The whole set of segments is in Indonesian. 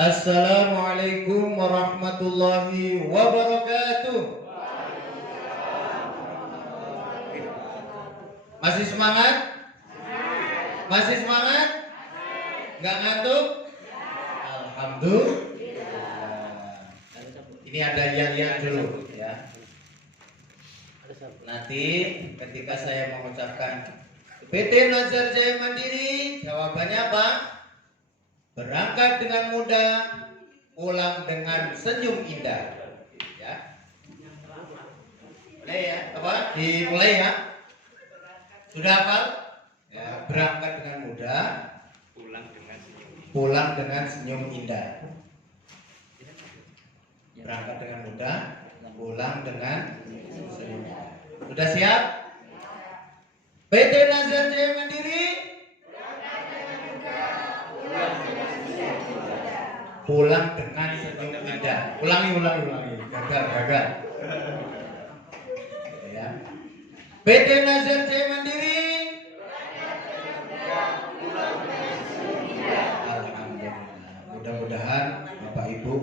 Assalamualaikum warahmatullahi wabarakatuh. Masih semangat? Masih semangat? Nggak ngantuk? Alhamdulillah. Ini ada yang dulu ya. Nanti ketika saya mengucapkan PT Nazar Jaya Mandiri, jawabannya apa? Berangkat dengan mudah, pulang dengan senyum indah. Ya. Mulai ya, apa? Dimulai ya. Sudah hafal? Ya, berangkat dengan mudah, pulang dengan senyum indah. Berangkat dengan mudah, pulang dengan senyum indah. Sudah siap? PT Nazar Jaya Mandiri, pulang dengan senyum indah. Ulangi. Gagal. Ya. PT Nazar Jaya Mandiri. Alhamdulillah. Mudah-mudahan Bapak Ibu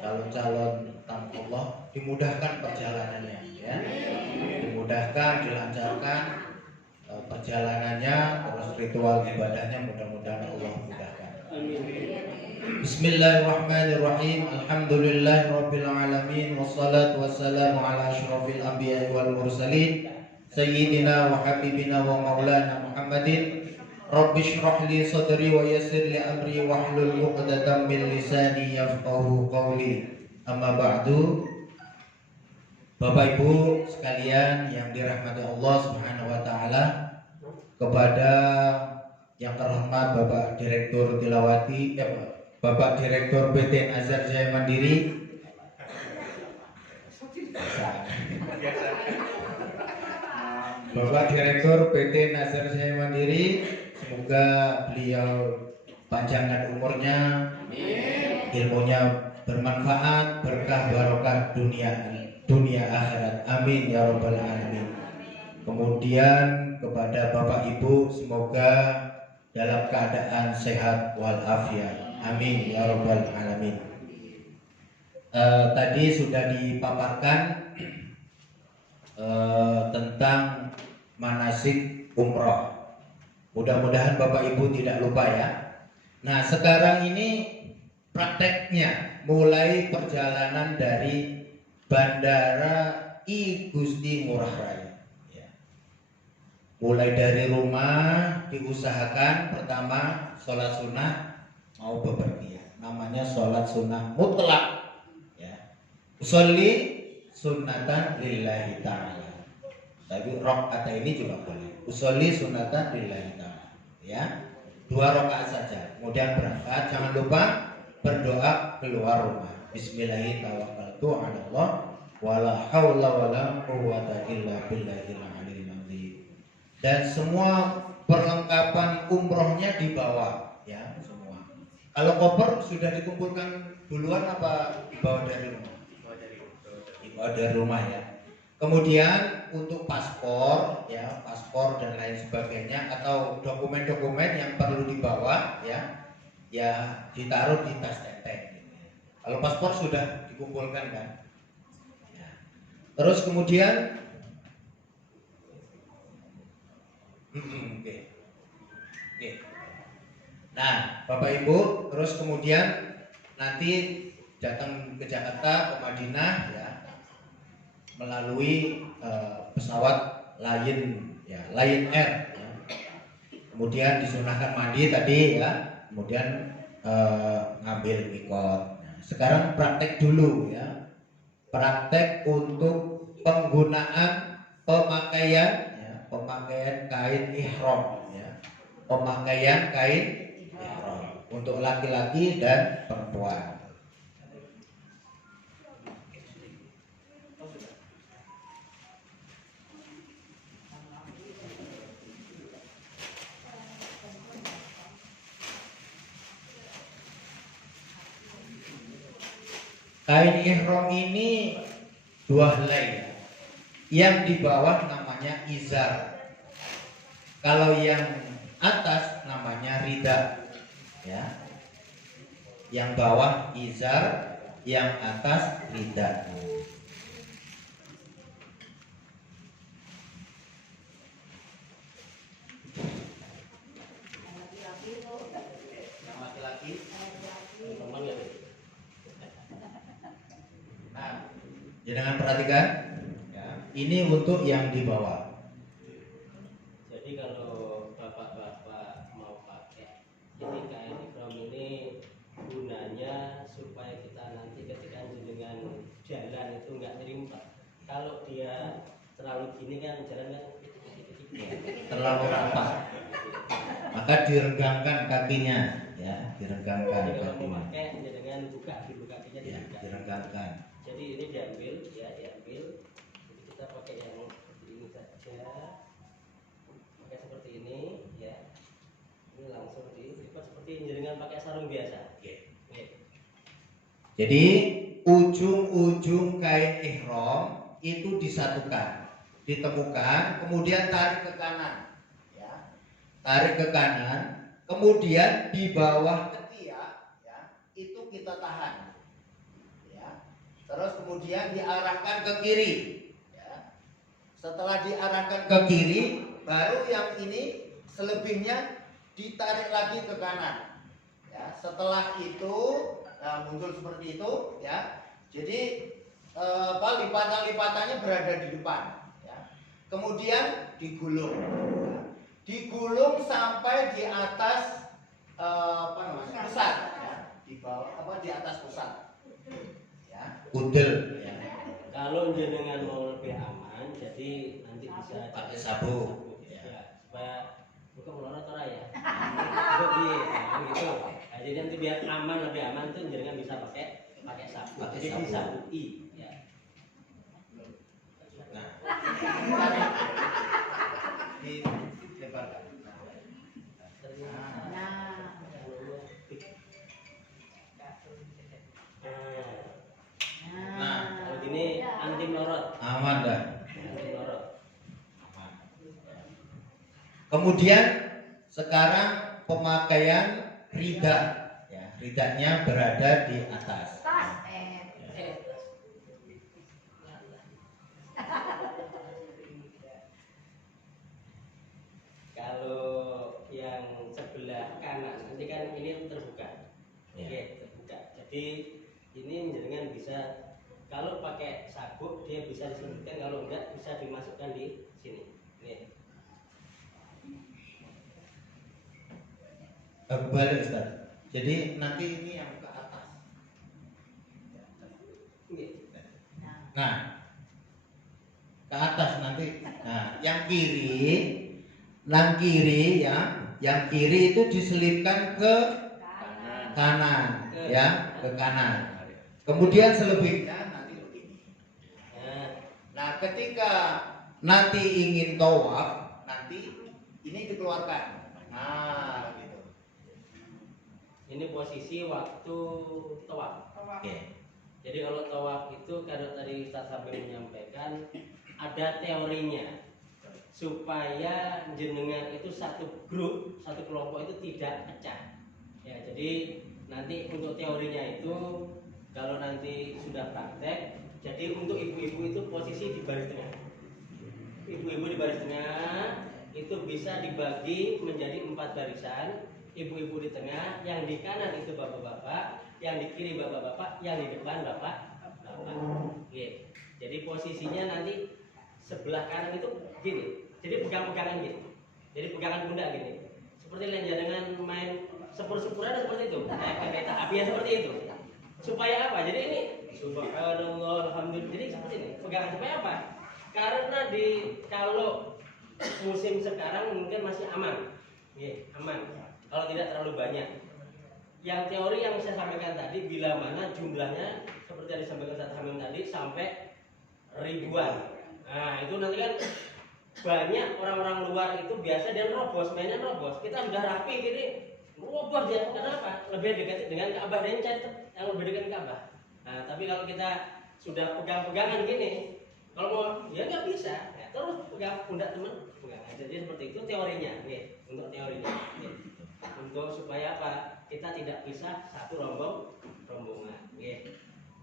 calon-calon tamu Allah dimudahkan perjalanannya, ya. Dimudahkan, dilancarkan perjalanannya, terus ritual ibadahnya mudah-mudahan Allah mudahkan. Bismillahirrahmanirrahim. Alhamdulillahirabbil alamin wassalatu wassalamu ala asyrofil anbiya'i wal mursalin sayyidina wa habibina wa maulana Muhammadin. Rabbi shrah li sadri wa yassir li amri wahlul 'uqdatam min lisani yafqahu qawli. Amma ba'du. Bapak Ibu sekalian yang dirahmati Allah Subhanahu wa taala, kepada yang terhormat Bapak Direktur Tilawati, Bapak Direktur PT Nazar Jaya Mandiri, Bapak Direktur PT Nazar Jaya Mandiri, semoga beliau panjangkan umurnya, ilmunya bermanfaat, berkah barokah dunia akhirat. Amin ya rabbal alamin. Kemudian kepada Bapak Ibu, semoga dalam keadaan sehat walafiat. Amin ya rabbal alamin. Tadi sudah dipaparkan tentang manasik umroh. Mudah-mudahan Bapak Ibu tidak lupa ya. Nah, sekarang ini prakteknya, mulai perjalanan dari Bandara I Gusti Ngurah Rai. Mulai dari rumah diusahakan pertama sholat sunnah mau bepergian, namanya sholat sunnah mutlak. Ya. Usolli sunnatan lillahi ta'ala. Tapi rakaat ini juga boleh. Usolli sunnatan lillahi ta'ala. Ya, 2 rakaat saja. Kemudian berangkat, jangan lupa berdoa keluar rumah. Bismillahirrahmanirrahim. Allah wala haula wala quwwata illa billahil aliyyil azim. Dan semua perlengkapan umrohnya dibawa, ya, semua. Kalau koper sudah dikumpulkan duluan apa dibawa dari rumah? Dibawa dari rumah ya. Kemudian untuk paspor, ya, paspor dan lain sebagainya atau dokumen-dokumen yang perlu dibawa, ya, ya ditaruh di tas tenteng. Gitu. Kalau paspor sudah dikumpulkan kan? Terus kemudian Oke. Nah, Bapak Ibu, terus kemudian nanti datang ke Jakarta, ke Madinah, ya, melalui pesawat Lion Air. Ya. Kemudian disunahkan mandi tadi, ya. Kemudian ngambil mikot. Nah, sekarang praktek dulu, ya. Praktek untuk penggunaan pemakaian kain ihram, ya. Pemakaian kain ihram untuk laki-laki dan perempuan. Kain ihram ini 2 helai. Yang di bawah namanya izar. Kalau yang atas namanya rida. Ya. Yang bawah izar, yang atas ridha. Yang laki-laki. Nah, jangan perhatikan. Ya, ini untuk yang di bawah. Jadi kalau bapak-bapak mau pakai ini kain ihram ini gunanya supaya kita nanti ketika dengan jalan itu nggak nyerimpet. Kalau dia terlalu gini kan jalan kan Terlalu rapat, maka direnggangkan kakinya, ya, direnggangkan jadi kalau mau kakinya, pakai dengan buka dulu kakinya ya, direnggangkan. jadi ini diambil ya diambil. Jadi kita pakai yang seperti ini saja, pakai seperti ini ya. Ini langsung dilipat seperti jenengan pakai sarung biasa. Oke. Oke. Jadi ujung-ujung kain ihram itu disatukan, ditemukan, kemudian tarik ke kanan, ya, tarik ke kanan, kemudian di bawah ketiak, ya, itu kita tahan, ya, terus kemudian diarahkan ke kiri, ya. Setelah diarahkan ke kiri, baru yang ini selebihnya ditarik lagi ke kanan, ya. Setelah itu muncul seperti itu, ya. Jadi lipatan-lipatannya berada di depan, ya. Kemudian digulung, ya. Digulung sampai di atas pusat, ya. Di bawah di atas pusat, ya. Udel, ya. Kalau jenengan mau lebih aman, jadi nanti bisa Pakai sabuk, ya, supaya bukan melorot orang ya. Gitu. Nah, jadi nanti biar aman, lebih aman tuh jenengan bisa pakai sabuk. Pakai Jadi sabuk. disabui ya. Nah, dilebarkan. Nah, Kalau gini anti melorot. aman dah. Anti melorot. Aman. Kemudian sekarang pemakaian rida, ya, ridanya berada di atas. Kalau yang sebelah kanan nanti kan ini terbuka, Ya. Oke, terbuka. Jadi ini jenengan bisa kalau pakai sabuk dia bisa diselipkan, kalau enggak bisa dimasukkan di sini. Nih. Balik Ustaz. Jadi nanti ini yang ke atas. Nah, ke atas nanti. Nah, yang kiri ya, yang kiri itu diselipkan ke kanan, ya, ke kanan. Kemudian selebihnya nanti begini. Nah, ketika nanti ingin tawaf, nanti ini dikeluarkan. Nah, gitu. Ini posisi waktu tawaf. Oke. Jadi kalau tawaf itu karena tadi Ustaz Habib menyampaikan ada teorinya supaya jenengan itu satu grup, satu kelompok itu tidak pecah. Ya, jadi nanti untuk teorinya itu kalau nanti sudah praktek, jadi untuk ibu-ibu itu posisi di baris tengah. Ibu-ibu di baris tengah itu bisa dibagi menjadi 4 barisan. Ibu-ibu di tengah, yang di kanan itu bapak-bapak, yang di kiri bapak-bapak, yang di depan bapak-bapak. Oke. Jadi posisinya nanti sebelah kanan itu gini. Jadi pegang-pegangan gini. Jadi pegangan pundak gini. Seperti lainnya dengan main sepur-sepuran seperti itu. Kayak kereta api seperti itu. Supaya apa? Jadi ini subhanallah alhamdulillah. Jadi seperti ini. Pegangan supaya apa? Karena kalau musim sekarang mungkin masih aman. Aman. Kalau tidak terlalu banyak. Yang teori yang saya sampaikan tadi, bila mana jumlahnya seperti yang disampaikan Ustaz Hamim tadi sampai ribuan. Nah itu nanti kan banyak orang-orang luar itu biasa dia nerobos, mainnya nerobos. Kita sudah rapi gini, nerobos dia. Kenapa? Lebih dekat dengan Ka'bah, dan cari yang lebih dekat Ka'bah. Nah tapi kalau kita sudah pegang-pegangan gini, kalau mau ya nggak bisa. Ya. terus pegang pundak teman, pegang. Jadi seperti itu teorinya, untuk teorinya. Untuk supaya apa? Kita tidak bisa satu rombongan,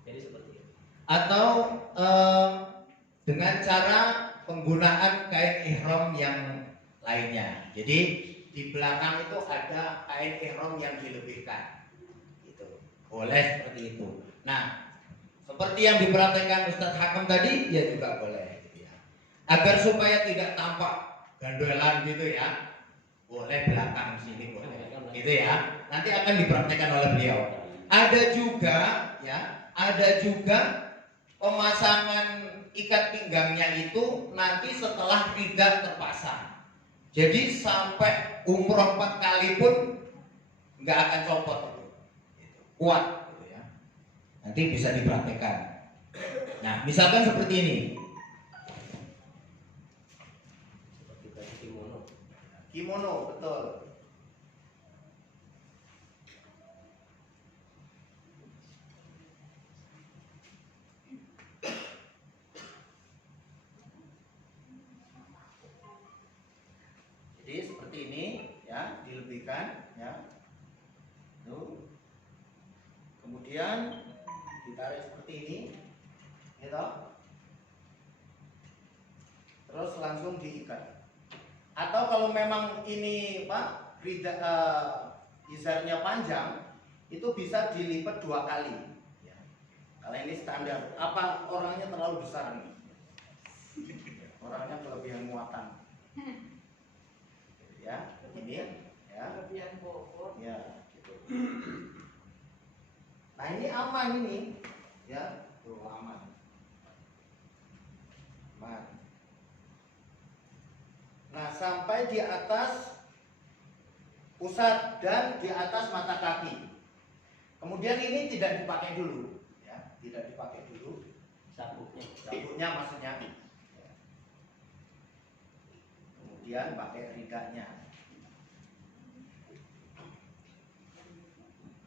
Jadi seperti itu. Atau dengan cara penggunaan kain ihram yang lainnya. Jadi di belakang itu ada kain ihram yang dilebihkan, gitu. Boleh seperti itu. Nah, seperti yang diperhatikan Ustadz Hakam tadi, ya juga boleh, gitu ya. Agar supaya tidak tampak gandolan gitu ya, boleh belakang sini boleh, gitu ya. Nanti akan dipraktekkan oleh beliau. Ada juga, ya, ada juga pemasangan ikat pinggangnya itu nanti setelah tidak terpasang. Jadi sampai umroh 4 kali pun nggak akan copot itu, kuat, gitu ya. Nanti bisa dipraktekkan. Nah, misalkan seperti ini. Seperti baju kimono. Kimono, betul. Jadi seperti ini ya, dilebihkan ya. Tuh. Kemudian ditarik seperti ini. Gitu. Terus langsung diikat. Atau kalau memang ini Pak, izarnya panjang, itu bisa dilipat 2 kali. Ya. Kalau ini standar. Apa orangnya terlalu besar nih? Orangnya kelebihan muatan. Ya, ini ya. Kelebihan bobot. Ya, gitu. Nah, ini aman ini. Ya, tuh aman. Aman. Nah, sampai di atas pusat dan di atas mata kaki. Kemudian ini tidak dipakai dulu, ya, tidak dipakai dulu. Sabuknya maksudnya. Ya. Kemudian pakai ridanya.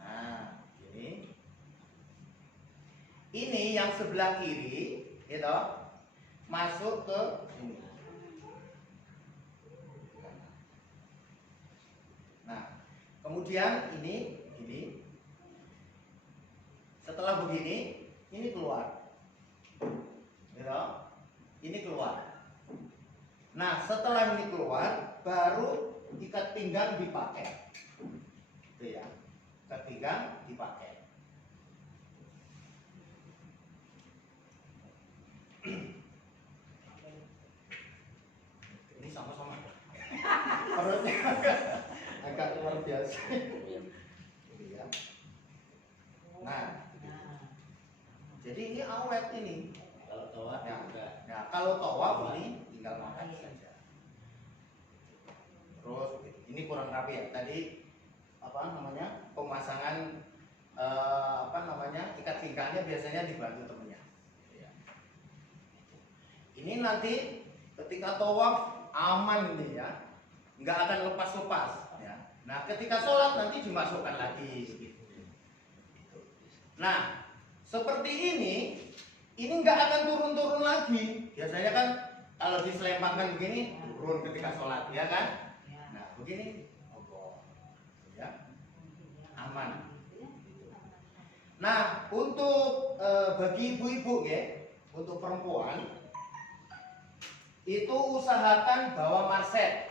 Nah, ini yang sebelah kiri, gitu, masuk ke sini. Nah, kemudian ini, setelah begini, ini keluar, gitu, ini keluar. Nah, setelah ini keluar, baru ikat pinggang dipakai, gitu ya, ikat pinggang dipakai. Ini sama-sama perutnya agak luar biasa. Ya. Nah, jadi ini awet ini. Kalau tawaf Ya. enggak. Nah, kalau tawaf ini tinggal makan saja. Terus ini kurang rapi ya. Tadi apa namanya, pemasangan ikat pinggangnya biasanya dibantu temennya. Ya. Ini nanti ketika tawaf aman ini ya, nggak akan lepas-lepas. Ya. Nah, ketika sholat nanti dimasukkan lagi. Gitu. Nah, seperti ini nggak akan turun-turun lagi. Biasanya kan kalau diselempangkan begini turun ketika sholat, ya kan? Nah, begini, ya, aman. Nah, untuk bagi ibu-ibu ya, untuk perempuan itu usahakan bawa marset.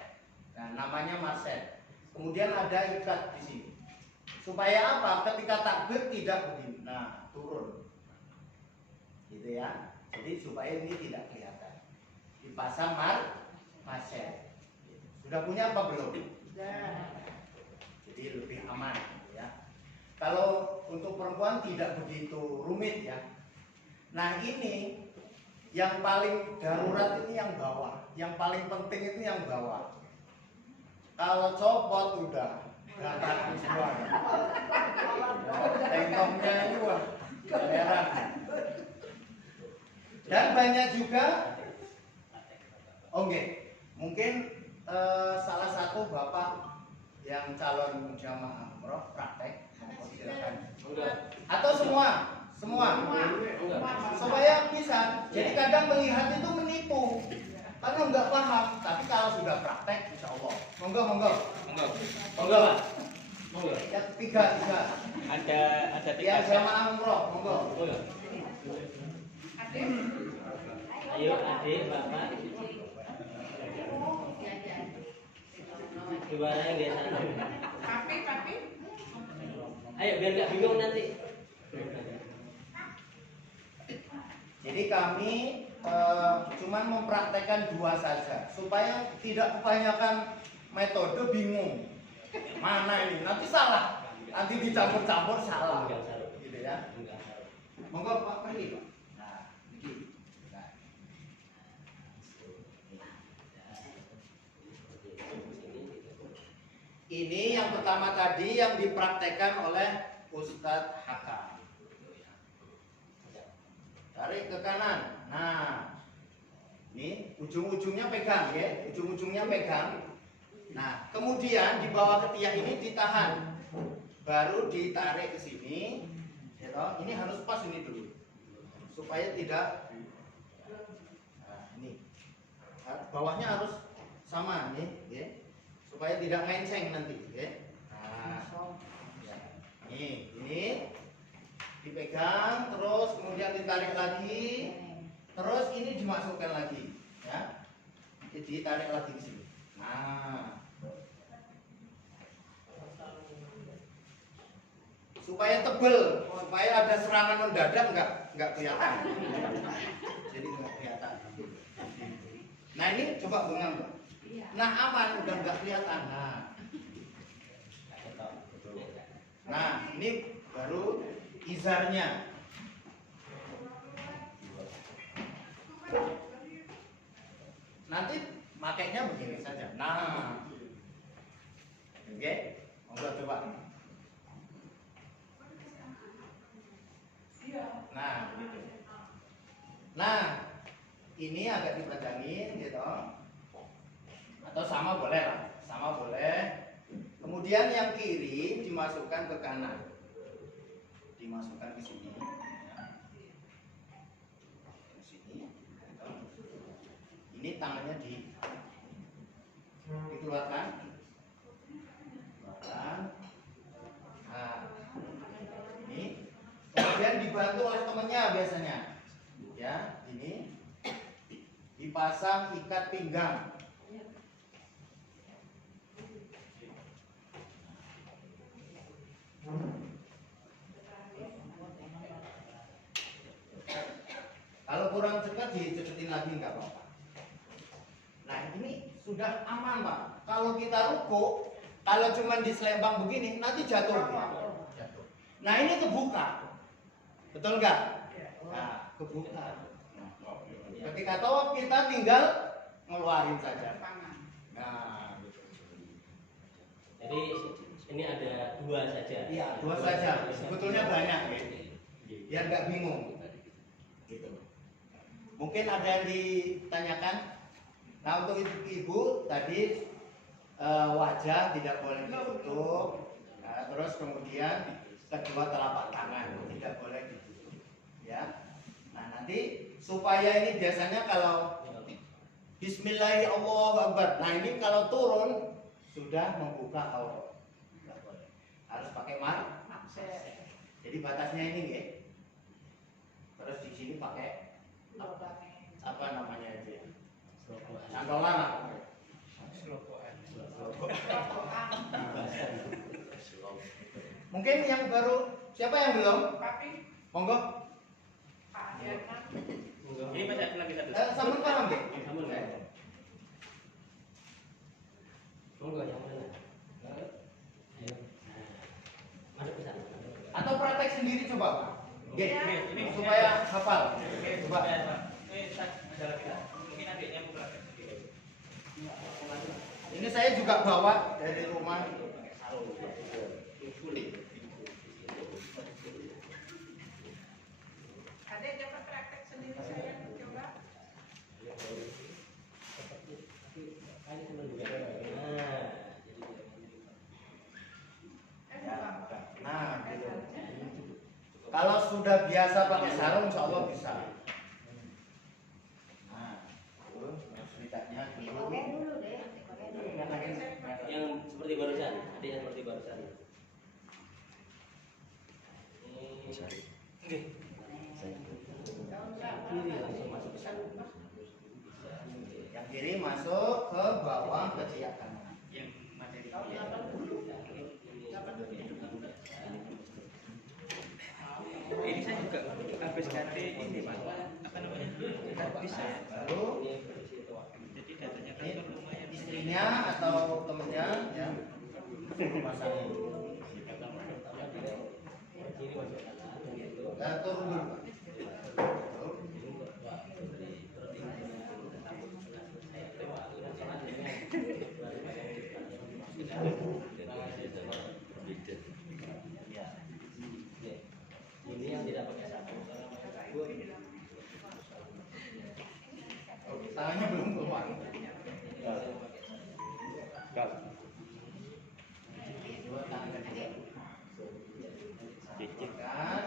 Nah, namanya marset. Kemudian ada ikat di sini. Supaya apa? Ketika takbir tidak begini. Nah, turun. Gitu ya. Jadi supaya ini tidak kelihatan. Dipasang marset. Sudah punya apa belum? Sudah. Jadi lebih aman ya. Kalau untuk perempuan tidak begitu rumit ya. Nah, ini yang paling darurat ini yang bawah, yang paling penting itu yang bawah. Kalau copot udah berantakan semua. Tengkongnya ini wah, heran. Dan banyak juga, oke, mungkin salah satu bapak yang calon jamaah umroh praktek, silakan. Atau semua. Supaya bisa. Jadi kadang melihat itu menipu. Karena nggak paham, tapi kalau sudah praktek, insya Allah. Monggo, monggo. Monggo Pak. Monggo. Ya, tiga. Ada tiga. Ya, jamaah umroh, monggo. Monggo. Ayo adik, bapak. Gimana yang dia sana? Papi. Ayo biar nggak bingung nanti. Jadi kami cuman mempraktekkan dua saja, supaya tidak kebanyakan metode bingung. Mana ini? Nanti salah. Nanti dicampur-campur salah. Enggak salah. Gitu ya. Enggak salah. Monggo Pak pergi, Pak. Nah, ini. Nah. Ini yang pertama tadi yang dipraktekkan oleh Ustadz Hakam. Tarik ke kanan. Nah, ini ujung-ujungnya pegang ya, ujung-ujungnya pegang. Nah, kemudian di bawah ketiak ini ditahan, baru ditarik ke sini. Ya toh? Ini harus pas ini dulu, supaya tidak. Nah, ini bawahnya harus sama nih, ya, supaya tidak menceng nanti. Ya. Nah, ya. Ini dipegang, terus kemudian ditarik lagi, terus ini dimasukkan lagi, ya. Jadi tarik lagi di sini. Nah, supaya tebel, supaya ada serangan mendadak nggak kelihatan. Jadi nggak kelihatan. Nah ini coba genggam, Mbak. Nah aman, udah nggak kelihatan. Nah ini baru izarnya. Nanti makainya begini saja. Nah, oke, monggo coba. Nah, gitu. Nah, ini agak dipanjangin gitu. Atau sama boleh lah, sama boleh. Kemudian yang kiri dimasukkan ke kanan. Dimasukkan ke sini. Ke sini. Ini tangannya dikeluarkan. Keluarkan. Nah, ini kemudian dibantu oleh temannya biasanya, ya, ini dipasang ikat pinggang. Kalau kurang cepat dicepetin lagi nggak apa-apa. Nah ini sudah aman Pak. Kalau kita ruko, kalau cuma diselempang begini nanti jatuh. Jatuh. Nah ini kebuka. Betul nggak? Nah, kebuka. Ketika tawaf kita tinggal ngeluarin saja. Nah, Jadi ini ada dua saja. iya dua saja. Sebetulnya banyak ya. Biar nggak bingung. Gitu. Mungkin ada yang ditanyakan. Nah untuk ibu tadi wajah tidak boleh ditutup. Nah, terus kemudian kedua telapak tangan tidak boleh ditutup. Ya. Nah nanti supaya ini biasanya kalau Bismillahirrahmanirrahim. Nah ini kalau turun sudah membuka aurat. Tidak boleh. Harus pakai akses. Jadi batasnya ini ya. Terus di sini pakai apa namanya itu ya? Cantolan lah. Mungkin yang baru siapa yang belum? Monggo. Ini masih ada lagi satu. Sampun paham nggih? Sampun nggak? Monggo yang mana? Ayo. Masuk ke sana. Atau praktek sendiri coba Pak. Oke, Ini supaya hafal. Coba. Ini saya juga bawa dari rumah. Adek coba praktek sendiri saya coba. Nah, gitu. Kalau sudah biasa pakai sarung, insya Allah bisa. Nah, itu harus masuk ke sana. Yang kiri masuk ke bawah ke siak kanan. Yang materi ini saya juga habis ganti ini Pak, apa namanya, habis saya. Lalu Jadi datanya kan ini lumayan. istrinya atau temennya ya pasang ini. Ya, turun dulu. Ini yang tidak pakai sapu. Tangannya belum keluar. Dua tangan ketiga. Kan?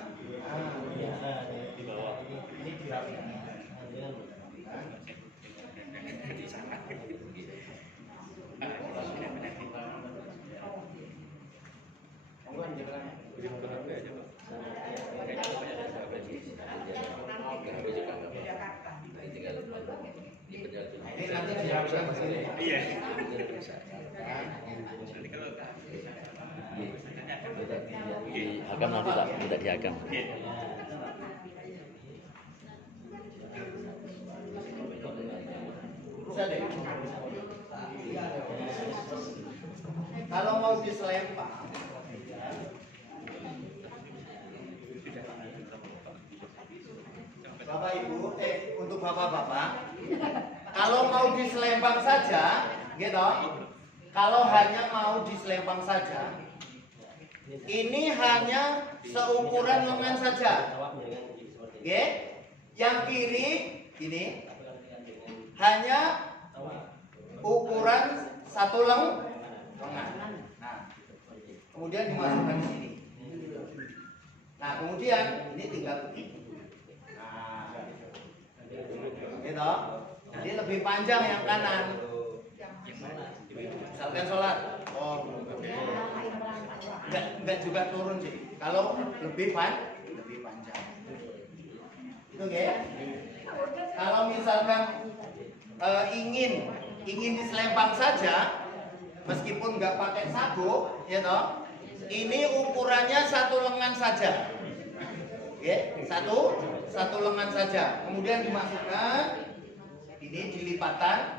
Di bawah. Ini dirapikan. Kan? Monggo dijelaskan. Ini nanti dirapikan ke sini. Iya. Kan? Nanti kalau Diagam nanti tak, tidak diagam. Bisa deh. Kalau mau diselempang, Bapak Ibu, untuk bapak-bapak, kalau mau diselempang saja, gitu. Kalau hanya mau diselempang saja, ini hanya seukuran lengan saja. Oke? Yang kiri ini hanya ukuran satu lengan. Nah, kemudian dimasukkan di sini. Nah, kemudian ini tinggal begini. Nah, gitu. Jadi lebih panjang yang kanan. Misalkan sholat, enggak juga turun sih. Kalau lebih panjang. Itu ya. Kalau misalkan ingin diselempang saja, meskipun nggak pakai sabuk, ya toh, ini ukurannya satu lengan saja. Oke, satu lengan saja. Kemudian dimasukkan, ini dilipatan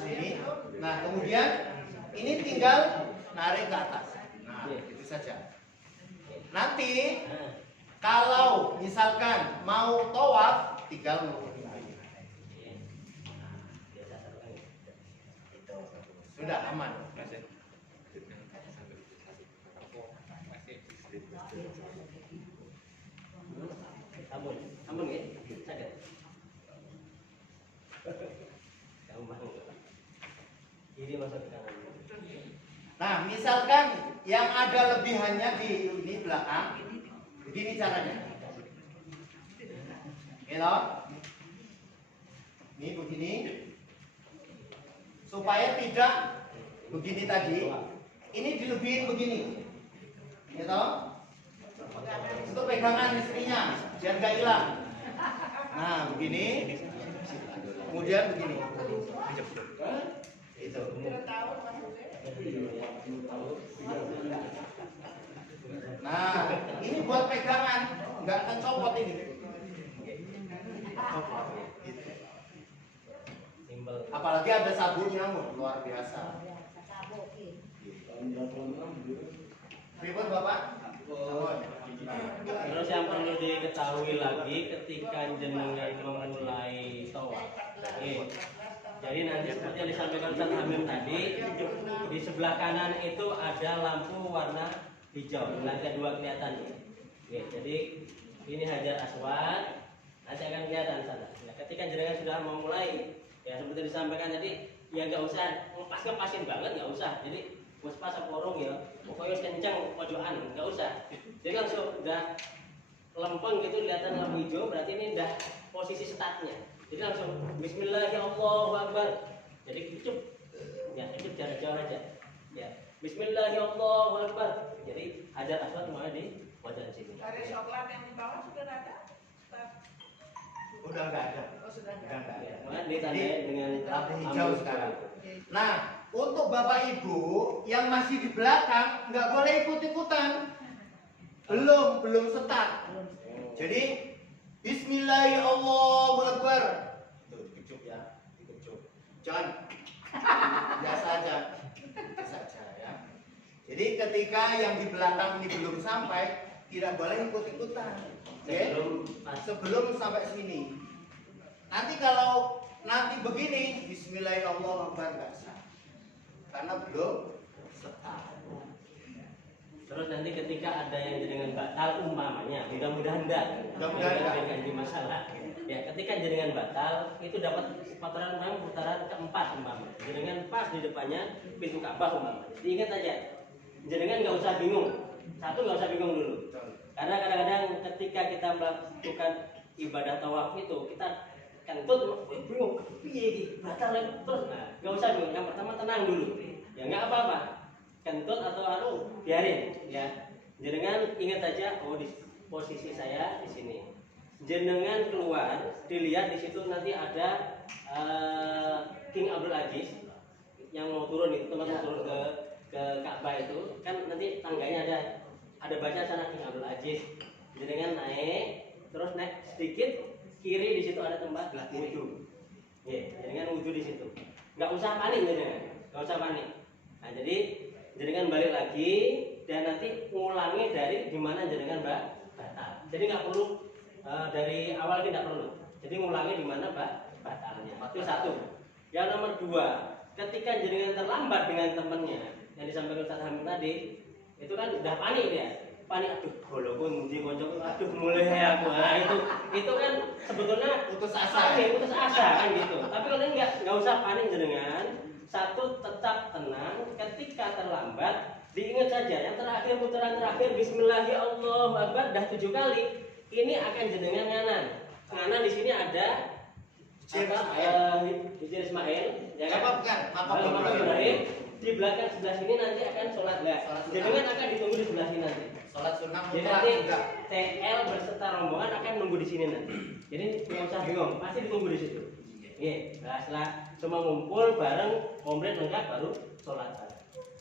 sini. Nah, kemudian ini tinggal narik ke atas. Nah, itu saja. Nanti kalau misalkan mau tawaf, tinggal mengukur lagi. Sudah aman. Ampun ya, sakit. Gampang. Kiri masuk ke kanan. Nah, misalkan yang ada lebihannya di ini belakang, begini caranya. Gitu. Ini begini. Supaya tidak begini tadi, ini dilebihin begini. Gitu. Itu pegangan istrinya, biar nggak hilang. Nah, begini. Kemudian begini. Itu. Nah, ini buat pegangan, nggak kecopot ini. Apalagi ada sabunnya, luar biasa. Ribut Bapak? Terus yang perlu diketahui lagi ketika jenengan memulai tawaf. Oke. Jadi nanti seperti yang disampaikan Ustaz Hamim tadi, di sebelah kanan itu ada lampu warna hijau, lantai 2 kelihatan. Oke, jadi ini Hajar Aswad, nanti akan kelihatan sana. Nah, ketika jenengan sudah memulai, ya seperti disampaikan tadi, ya nggak usah ngepasin banget, nggak usah. Jadi pas porong ya, pokoknya kencang pojokan, nggak usah. Jadi langsung udah lempeng gitu kelihatan lampu hijau, berarti ini udah posisi startnya. Jadi langsung Bismillahirrahmanirrahim. Jadi cukup, ya cukup jarak jauh aja. Ya Bismillahirrahmanirrahim. Jadi Hajar Aswad mulai di wajah sini. Dari coklat yang di bawah sudah ada? Udah nggak ada. Oh, sudah Udah enggak. nggak ada. Makanya ditandai dengan lampu hijau lampu sekarang. Nah, untuk Bapak Ibu yang masih di belakang nggak boleh ikut-ikutan. Belum start. Jadi Bismillahirrahmanirrahim. Tuh dikecup ya, dikecup. Jangan biasa aja, biasa aja ya. Jadi ketika yang di belakang ini belum sampai, tidak boleh ikut-ikutan. Oke? Sebelum sampai sini. Nanti kalau nanti begini, Bismillahirrahmanirrahim nggak sah. Karena belum start. Terus nanti ketika ada yang jenengan batal umpamanya, mudah-mudahan enggak. Mudah-mudahan enggak. Tidak jadi masalah. Ya, ketika jenengan batal itu dapat putaran keempat umpamanya. Jenengan pas di depannya pintu Ka'bah umpamanya. Diingat aja. Jenengan nggak usah bingung. Satu nggak usah bingung dulu. Karena kadang-kadang ketika kita melakukan ibadah tawaf itu kita kentut bingung, piye batal terus. Nah, nggak usah bingung. Yang pertama tenang dulu. Ya nggak apa-apa. Kentut atau biarin ya. Jenengan ingat aja, oh di posisi saya di sini. Jenengan keluar, dilihat di situ nanti ada King Abdul Aziz yang mau turun itu, teman-teman turun ke Ka'bah itu, kan nanti tangganya ada baca sana King Abdul Aziz. Jenengan naik, terus naik sedikit kiri di situ ada tempat wudhu. Ya, jenengan wudhu di situ. Nggak usah panik jenengan, nggak usah panik. Nah, jadi jenengan balik lagi dan nanti ulangi dari dimana jenengan batal. Jadi nggak perlu dari awal tidak perlu. Jadi ngulangi dimana batalnya. Itu satu. Yang nomor dua, ketika jenengan terlambat dengan temannya yang disampaikan Ustaz Hamid tadi, itu kan udah panik ya. Panik, aduh, golongku ngendi koncoku, aduh mulai aku. Nah, itu kan sebetulnya Putus asa. putus asa kan gitu. Tapi kalau nggak usah panik jenengan. Satu, tetap tenang. Ketika terlambat, diingat saja yang terakhir, putaran terakhir Bismillahirrahmanirrahim dah 7 kali. Ini akan jenengan nganan. Nganan di sini ada Hijir Ismail, ya kan? Bukan? Makam Ibrahim. Di belakang sebelah sini nanti akan sholat lah. Jenengan akan ditunggu di sebelah sini nanti. Sholat sunnah Jadi mutlak nanti juga. TL berserta rombongan akan nunggu di sini nanti. Jadi nggak usah bingung, pasti ditunggu di situ. Nah, setelah semua ngumpul bareng komplit lengkap baru sholat.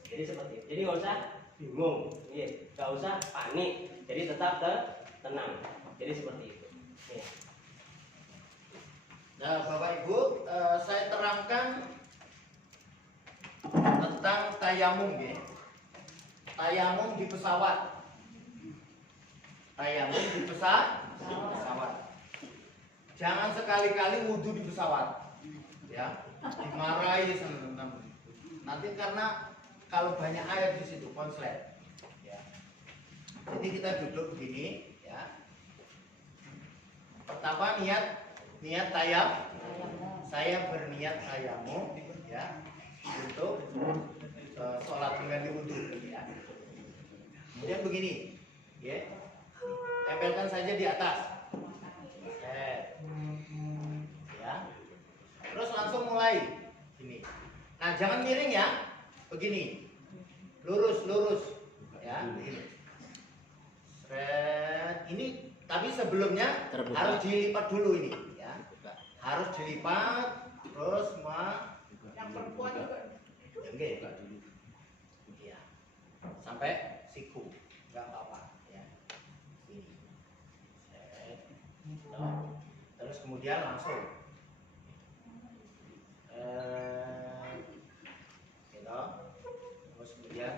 Jadi seperti itu. Jadi nggak usah bingung, nggak usah panik. Jadi tetap tenang. Jadi seperti itu. Nah, Bapak Ibu, saya terangkan tentang tayamum ya. Tayamum di pesawat. Tayamum di pesawat. Jangan sekali-kali wudhu di pesawat, ya. Dimarahi sama nanti karena kalau banyak air di situ konslet, ya. Jadi kita duduk begini, ya. Pertama niat tayam. Saya berniat tayamum, ya, untuk sholat dengan wudhu, ya. Kemudian begini, ya. Tempelkan saja di atas. Ya. Terus langsung mulai ini. Nah, jangan miring ya. Begini. Lurus, ya, begini. Ini tapi sebelumnya Terbuka. harus dilipat dulu ini, ya. Harus dilipat terus Yang perempuan juga. Oke. Ya. Sampai siku. Enggak apa-apa, ya. Ini. Terus kemudian langsung gitu. Terus kemudian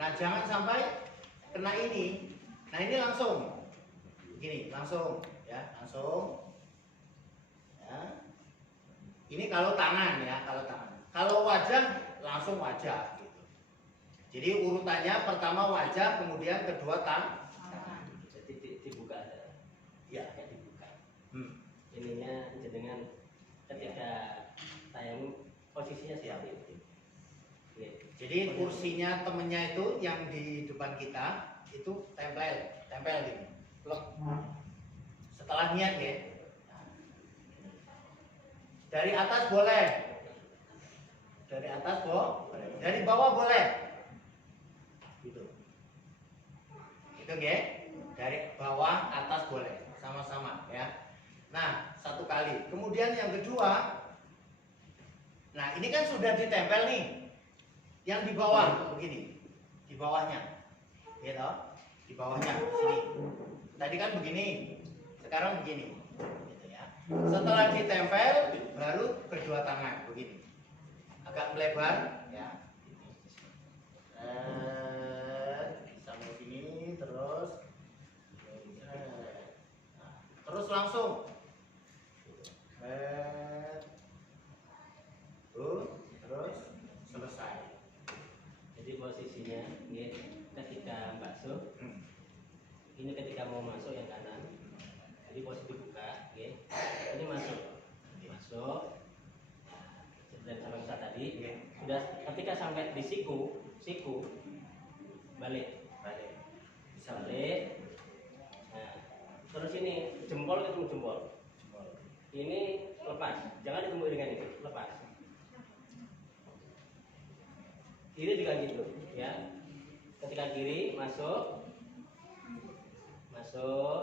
nah, jangan sampai kena ini. Nah, ini langsung gini, langsung ya, langsung ya. Ini kalau tangan ya, kalau tangan. Kalau wajah langsung wajah gitu. Jadi urutannya pertama wajah, kemudian kedua tangan. Jadi dibuka aja. Ya. Dibuka. Ininya jenengan ketika tayamum posisinya seperti itu. Jadi kursinya temennya itu yang di depan kita itu tempel gini. Plek. Setelah niat ya. Dari atas boleh. Dari atas boleh. Dari bawah boleh. Gitu. Itu ya. Dari bawah atas boleh. sama-sama ya. Nah, satu kali. Kemudian yang kedua, nah ini kan sudah ditempel nih. Yang di bawah begini, di bawahnya, gitu, di bawahnya sini. Tadi kan begini, sekarang begini, gitu ya. Setelah ditempel, baru kedua tangan begini, agak melebar, ya. Sampai sini terus, nah, terus langsung. Terus selesai. Jadi posisinya ya, ketika basuh, ini ketika mau masuk yang kanan, jadi posisi buka, ya. Ini masuk, dan sampai besar tadi, sudah ketika sampai di siku, balik. Nah, terus ini jempol ketemu jempol. Ini lepas, jangan ditemu dengan ini, lepas. Kiri juga gitu, ya. Ketika kiri masuk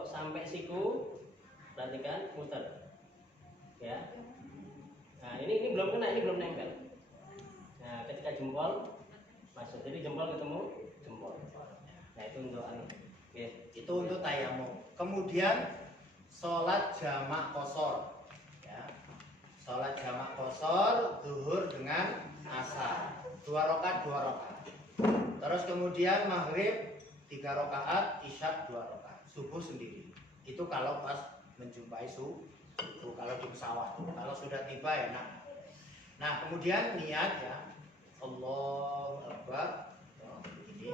sampai siku, perhatikan muter, ya. Nah ini belum kena, ini belum nempel. Nah ketika jempol masuk, jadi jempol ketemu jempol. Nah itu untuk okay. Itu untuk tayamum. Kemudian sholat jamak qashar, ya. Sholat jamak qashar zuhur dengan asar, 2 rakaat. Terus kemudian maghrib 3 rakaat, isya 2 rakaat, subuh sendiri. Itu kalau pas menjumpai subuh, kalau di pesawat. Kalau sudah tiba ya nah kemudian niat ya, Allahu Akbar, ini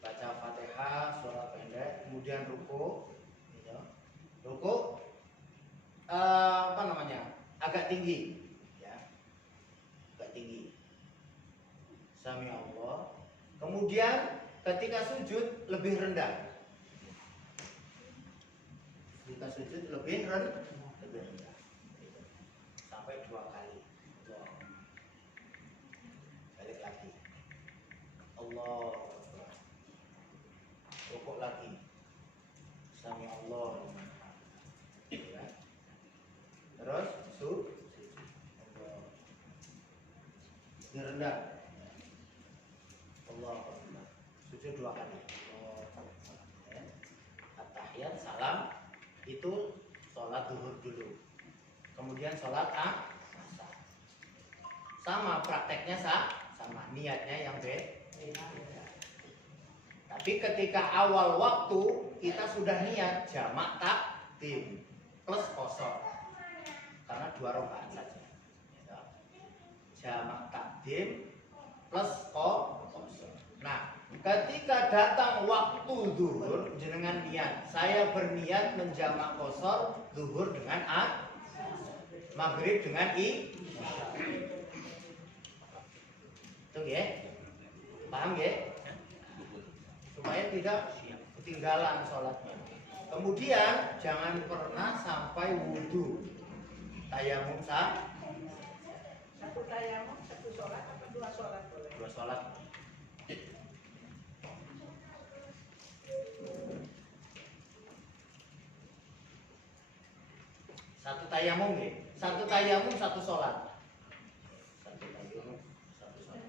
baca Fatihah surah pendek, kemudian ruku, gitu. Ruku agak tinggi, ya, agak tinggi. Sami Allah. Kemudian ketika sujud lebih rendah. Ketika sujud lebih rendah. Sampai 2 kali. Balik lagi. Allah. Rukuk lagi. Sami Allah. Ya. Terus sujud. Lebih rendah. Allah. Sujud 2 kali. Ya. At-tahiyat, salam. Itu sholat zuhur dulu. Kemudian sholat asar. Sama prakteknya sama, niatnya yang beda. Tapi ketika awal waktu kita sudah niat jamak takdim plus qashar. Karena 2 rakaat saja. Jamak takdim plus qashar. Nah, ketika datang waktu zuhur, jenengan niat, saya berniat menjamak qashar zuhur dengan maghrib dengan itu ya, paham ya? Supaya tidak ketinggalan sholatnya. Kemudian jangan pernah sampai wudhu. Tayamum Satu tayamum, satu sholat atau 2 sholat boleh? 2 sholat. Satu tayamum ya, satu tayamum satu sholat. Satu tayamum satu sholat.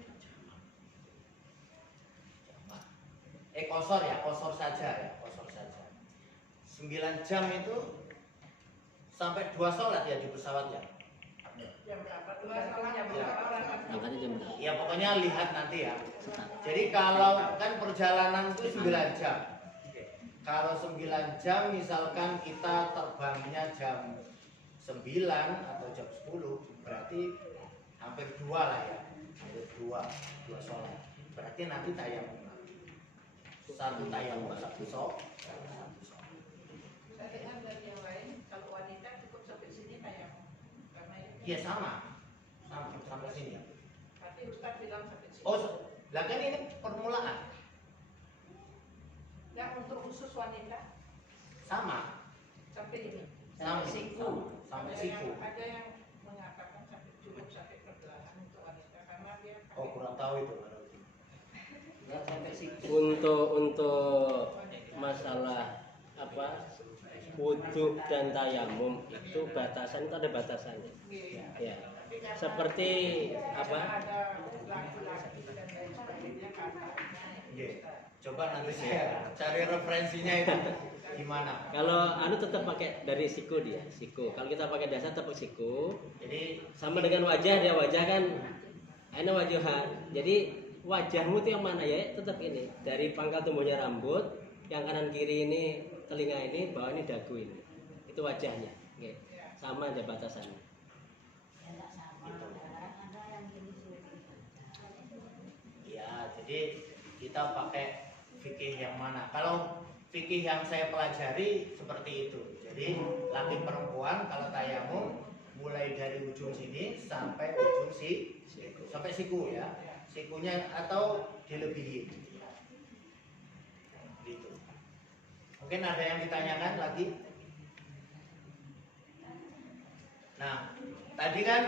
Qashar ya, qashar saja ya, qashar saja. 9 jam itu sampai 2 sholat ya di pesawat ya. Jam berapa? 2 sholat jam berapa? Makanya jam berapa? Ya pokoknya lihat nanti ya. Jadi kalau kan perjalanan itu 9 jam. Kalau 9 jam misalkan kita terbangnya jam 9 atau jam 10, berarti hampir 2 lah ya. Hampir 2 sholat. Berarti nanti tayamum. Satu tayamum, satu sholat. Saya dengar dari yang lain, kalau wanita cukup sampai sini tayamum. Karena ini Iya sama sampai sini ya. berarti Ustaz bilang sampai sini. Oh, lah kan ini permulaan. Yang untuk khusus wanita Sama. sampai ini. Sampai siku. Sampai siku. Ada yang mengatakan sampai cukup sampai pergelangan untuk wanita karena dia. Oh, kurang tahu itu. Untuk masalah apa wudhu dan tayamum itu batasan itu ada batasannya. Ya. Seperti apa? Ada laki-laki dan lain sebagainya karena Oke. Coba nanti saya cari referensinya itu gimana. Kalau anu tetap pakai dari siku dia, siku. Kalau kita pakai dasar tetap siku. Jadi Sama dengan wajah, dia wajah kan ana wajuhan. Jadi wajahmu itu yang mana ya? Tetap ini. Dari pangkal tumbuhnya rambut, yang kanan kiri ini telinga ini, bawah ini dagu ini. Itu wajahnya. Oke. Sama ada batasannya. ya, jadi kita pakai fikih yang mana? Kalau fikih yang saya pelajari seperti itu. Jadi laki perempuan kalau tayamum mulai dari ujung sini sampai ujung sampai siku ya. Sikunya atau dilebihi. Gitu. Mungkin ada yang ditanyakan lagi? Nah, tadi kan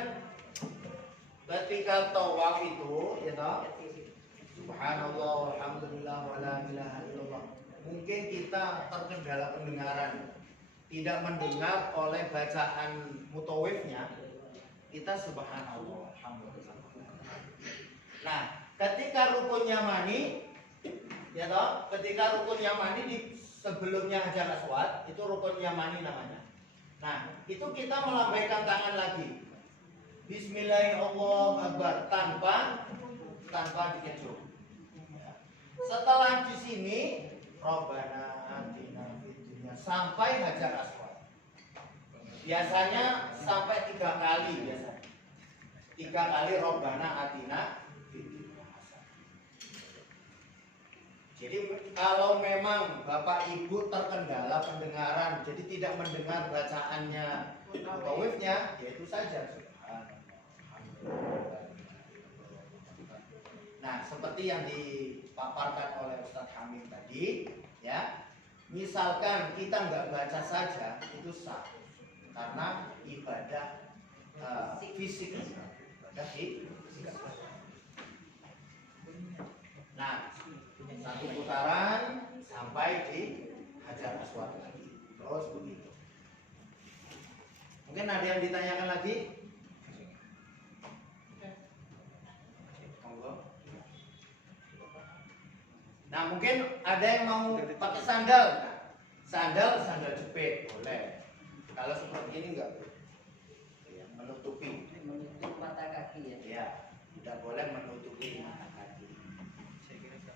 ketika tawaf itu ya toh, subhanallah alhamdulillah wala ilaha illallah. Mungkin kita terkendala pendengaran, tidak mendengar oleh bacaan mutawifnya, kita subhanallah alhamdulillah. Nah, ketika rukun yamani ya toh, ketika rukun yamani di sebelumnya Hajar Aswad itu rukun yamani namanya. Nah, itu kita melambaikan tangan lagi. Bismillahirrahmanirrahim tanpa dikecup. Setelah di sini Rabbana atina fid dunya sampai Hajar Aswad. Biasanya sampai 3 kali biasanya. 3 kali Rabbana atina fid dunya hasanah. Jadi kalau memang Bapak Ibu terkendala pendengaran, jadi tidak mendengar bacaannya mutawifnya, ya itu saja. Nah, seperti yang dipaparkan oleh Ustadz Hamid tadi, ya, misalkan kita nggak baca saja, itu sah, karena ibadah fisik, ibadah fisik. Nah, 1 putaran sampai di Hajar Aswad lagi, terus begitu. Mungkin ada yang ditanyakan lagi? Nah, mungkin ada yang mau pakai sandal. Sandal jepit boleh. Kalau seperti ini enggak boleh. Ya, menutupi mata kaki ya. Ya, tidak boleh menutupi mata kaki.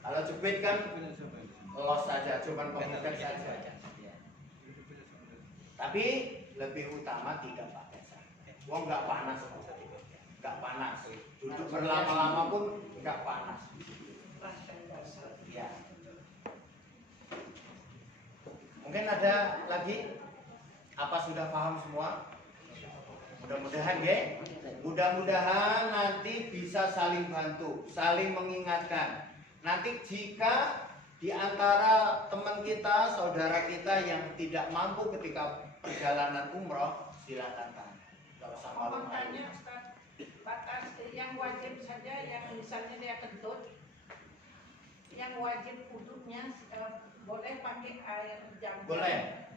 Kalau jepit kan los saja, cuman pengikat saja. Ya. Tapi lebih utama tidak pakai sandal. Wong enggak panas kok. Enggak panas. Duduk berlama-lama pun enggak panas. Ya. Mungkin ada lagi? Apa sudah paham semua? Mudah-mudahan ya. Mudah-mudahan nanti bisa saling bantu, saling mengingatkan. Nanti jika di antara teman kita, saudara kita yang tidak mampu ketika perjalanan umroh, silakan tanya. Enggak usah malu-malu. Makanya Ustaz, batas yang wajib saja yang misalnya dia kentut, yang wajib wudhunya boleh pakai air jam. Boleh.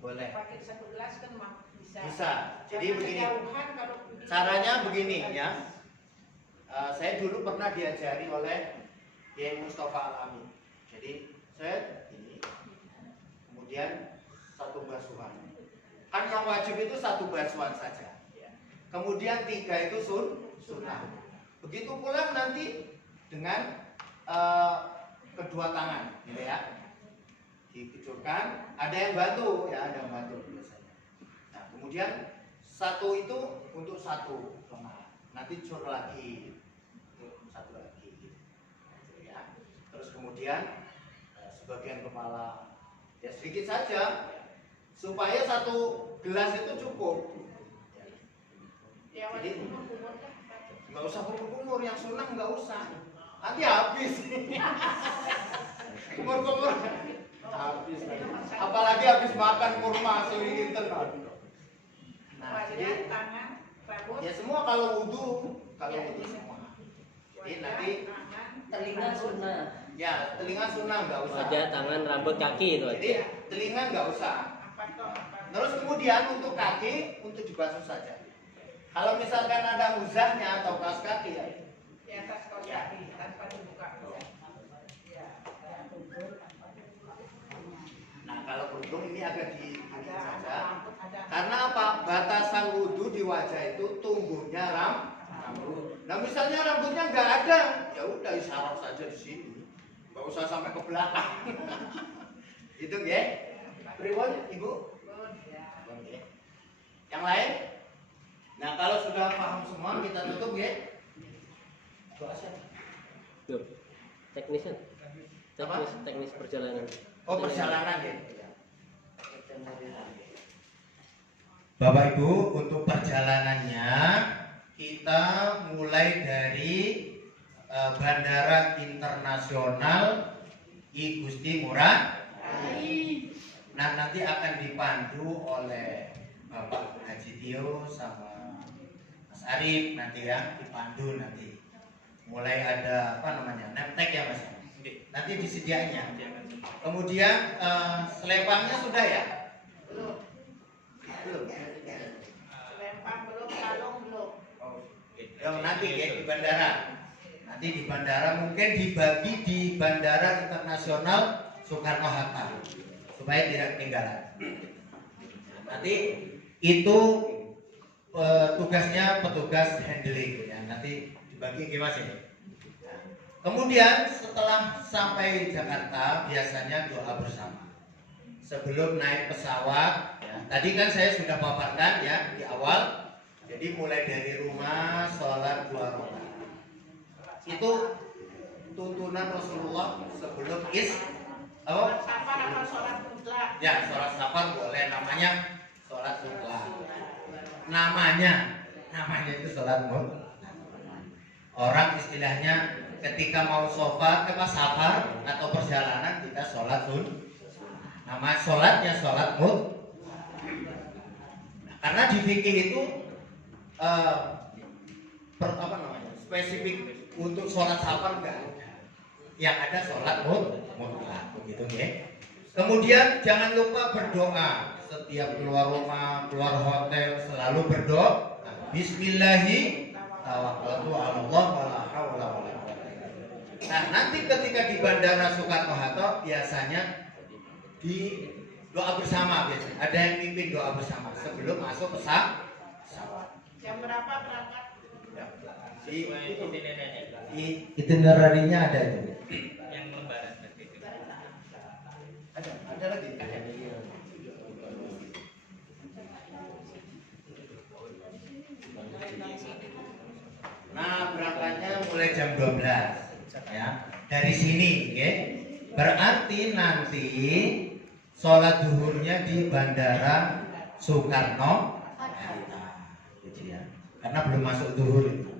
Pakai 1 gelas kan bisa. Bisa. Jadi Karena begini. kejauhan kalau Caranya begini ya. Saya dulu pernah diajari oleh Kiai Mustafa Al-Amin. Jadi saya ini, kemudian 1 basuhan. Kan yang wajib itu 1 basuhan saja. Kemudian 3 itu sunnah. Begitu pula nanti dengan kedua tangan, gitu ya. Dikucurkan, ada yang bantu, ya ada yang bantu biasanya. Nah, kemudian 1 itu untuk 1 lengan, nanti cur lagi, untuk 1 lagi, gitu ya. Terus kemudian sebagian kepala, ya sedikit saja, supaya 1 gelas itu cukup. ya Jadi wajib umur kan. nggak usah kumur-kumur, yang sunnah nggak usah, nanti habis. Kumur-kumur habis, apalagi habis makan kurma selingin tenan. Nah, Wajah, jadi tangan, rambut, ya semua kalau wudhu Ya, semua. Jadi wajah, nanti tangan, Telinga rambut. sunnah. ya telinga sunnah nggak usah. Wajah, tangan, rambut, kaki itu Jadi aja. telinga nggak usah. Apa toh Terus kemudian untuk kaki untuk dibasuh saja. Kalau misalkan ada muzahnya atau kaos kaki ya, Di atas kaos kaki tanpa dibuka. Ya, kayak tubuh tanpa dibuka. nah kalau kerudung ini agak di Ada saja. rambut, ada. Karena apa? Batasan wudhu di wajah itu tumbuhnya rambut. Nah misalnya rambutnya nggak ada, ya udah isyarat saja di sini, nggak usah sampai ke belakang. Itu ya. Pribon, ibu. Oke. Yang lain? Nah kalau sudah paham semua kita tutup ya. Doa siapa? Tuh, teknisnya. Apa? Teknis perjalanan. Oh perjalanan ya. Bapak Ibu untuk perjalanannya kita mulai dari Bandara Internasional I Gusti Ngurah. Nah nanti akan dipandu oleh Bapak Haji Tio sama Mas Arif nanti ya, dipandu nanti. Mulai ada apa namanya, neptek ya Mas. Nanti disediainnya. Kemudian selempangnya sudah ya? Belum. Belum. Selempang belum, kalung belum. Yang nanti ya di bandara. Nanti di bandara mungkin dibagi di Bandara Internasional Soekarno Hatta supaya tidak ketinggalan. Nanti itu tugasnya petugas handling ya. Nanti dibagi gimana sih? Kemudian setelah sampai Jakarta biasanya doa bersama sebelum naik pesawat ya. Tadi kan saya sudah paparkan ya di awal. Jadi mulai dari rumah sholat 2 rakaat itu tuntunan Rasulullah sebelum Sholat safar atau sholat mutlak? ya sholat safar boleh, namanya sholat mutlak. Namanya itu sholat mutlak. Orang istilahnya ketika mau safar atau perjalanan kita sholat nama sholatnya sholat mutlak. Karena di fikih itu spesifik untuk sholat safar enggak ada. Yang ada sholat mutlak begitu ya. Kemudian jangan lupa berdoa setiap keluar rumah, keluar hotel selalu berdoa. Bismillahi tawakkaltu 'ala Allah wala haula wala quwwata illa billah. Nah, nanti ketika di Bandara Soekarno Hatta biasanya di doa bersama biasanya. Ada yang mimpin doa bersama sebelum masuk pesawat. Jam berapa berangkat? Itinerarinya ada itu. Yang lembaran tadi. Ada lagi. Nah, berangkatnya mulai jam 12 ya. Dari sini, ya. Berarti nanti sholat zuhurnya di Bandara Soekarno Hatta, gitu ya. Karena belum masuk zuhur itu.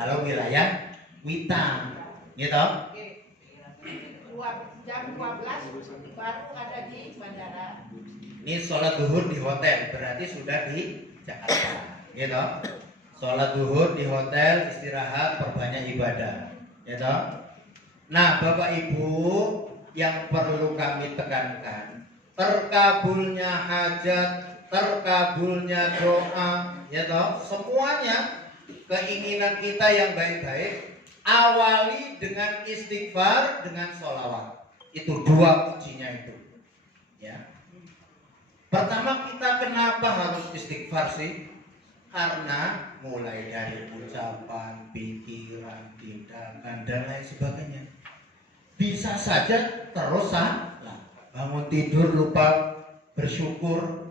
Kalau wilayah Wita, gitu. Jam 12 baru ada di bandara. Ini sholat zuhur di hotel, berarti sudah di Jakarta, gitu. Sholat zuhur di hotel, istirahat, perbanyak ibadah, gitu. Nah, Bapak Ibu yang perlu kami tekankan, terkabulnya hajat, terkabulnya doa, gitu. Semuanya keinginan kita yang baik-baik awali dengan istighfar, dengan sholawat. Itu 2 kuncinya itu. Ya. Pertama, kita kenapa harus istighfar sih? Karena mulai dari ucapan, pikiran, tindakan dan lain sebagainya bisa saja terus salah. Bangun tidur lupa bersyukur.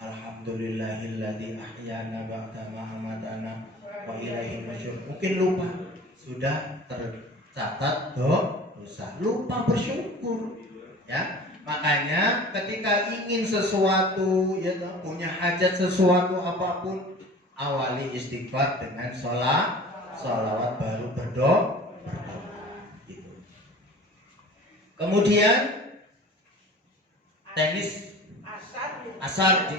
Alhamdulillahilladzi ahyana ba'da ma amatana wa ilaihi nusyur. Mungkin lupa, sudah tercatat dosa, lupa bersyukur ya. Makanya ketika ingin sesuatu ya, punya hajat sesuatu apapun, awali istighfar dengan sholawat baru berdoa gitu. Kemudian tenis asar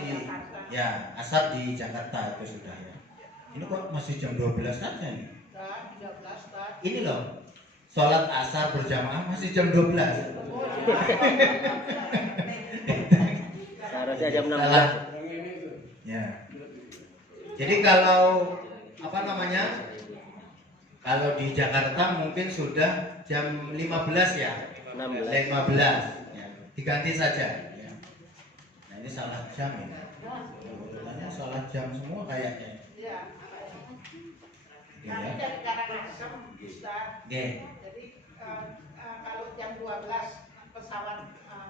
di Jakarta itu sudah ya. Ini kok masih jam 12 saja nih. 13 Ini loh, sholat asar berjamaah masih jam 12. Berarti jam 16. Salah. Ya. Jadi kalau apa namanya? Kalau di Jakarta mungkin sudah jam 15 ya. 16. 15. Ya. Diganti saja. Ya. Nah ini salah jam ini. Kebetulannya salah jam semua kayaknya. Iya. Ya. Kami dari Karangasem, Ustaz. Oke. Jadi kalau jam 12 pesawat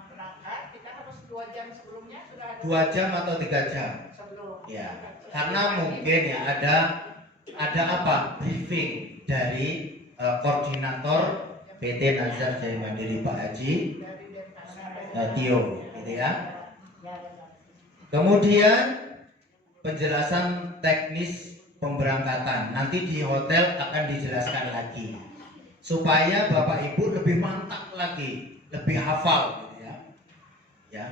berangkat, kita harus 2 jam sebelumnya sudah ada 2 jam atau 3 jam? sebelum. Ya. Karena mungkin ya ada apa? Briefing dari koordinator PT Nazar Jaya Mandiri Pak Haji Dari Denpasar. Tio, gitu ya. Kemudian penjelasan teknis pemberangkatan nanti di hotel akan dijelaskan lagi supaya Bapak Ibu lebih mantap lagi, lebih hafal, gitu ya. Ya,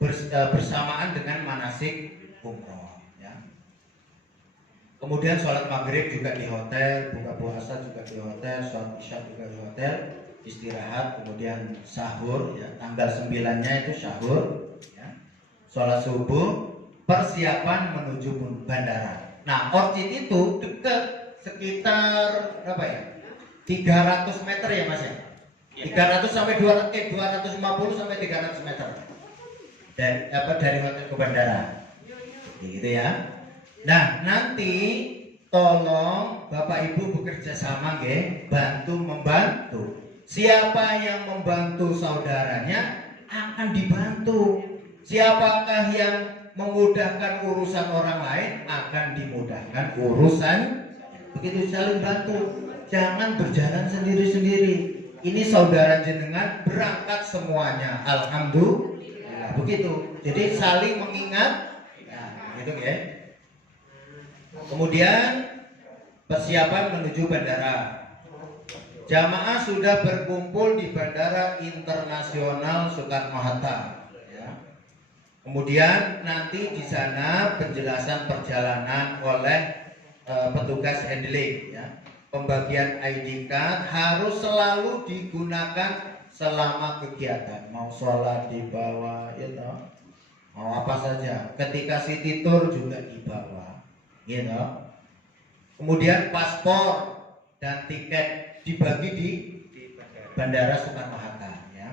bersamaan dengan manasik umroh. Ya. Kemudian sholat maghrib juga di hotel, buka puasa juga di hotel, sholat isya juga di hotel, istirahat, kemudian sahur, ya. Tanggal 9-nya itu sahur, ya. Sholat subuh, persiapan menuju bandara. Nah, Orchid itu dekat sekitar berapa ya? 300 meter ya Mas ya? 300 sampai 250 sampai 300 meter dari hotel ke bandara, gitu ya. Nah nanti tolong Bapak Ibu bekerja sama nggih, membantu. Siapa yang membantu saudaranya akan dibantu. Siapakah yang memudahkan urusan orang lain akan dimudahkan urusan. Begitu, saling bantu. Jangan berjalan sendiri-sendiri. Ini saudara jenengan berangkat semuanya. Alhamdulillah. Begitu. Jadi saling mengingat. Nah, gitu ya. Kemudian persiapan menuju bandara. Jamaah sudah berkumpul di Bandara Internasional Soekarno-Hatta. Ya. Kemudian nanti di sana penjelasan perjalanan oleh petugas handling. Ya. Pembagian ID card harus selalu digunakan selama kegiatan. Mau sholat dibawa, you know, mau apa saja. Ketika city tour juga dibawa, you know. Kemudian paspor dan tiket dibagi di Bandara Soekarno-Hatta. Ya.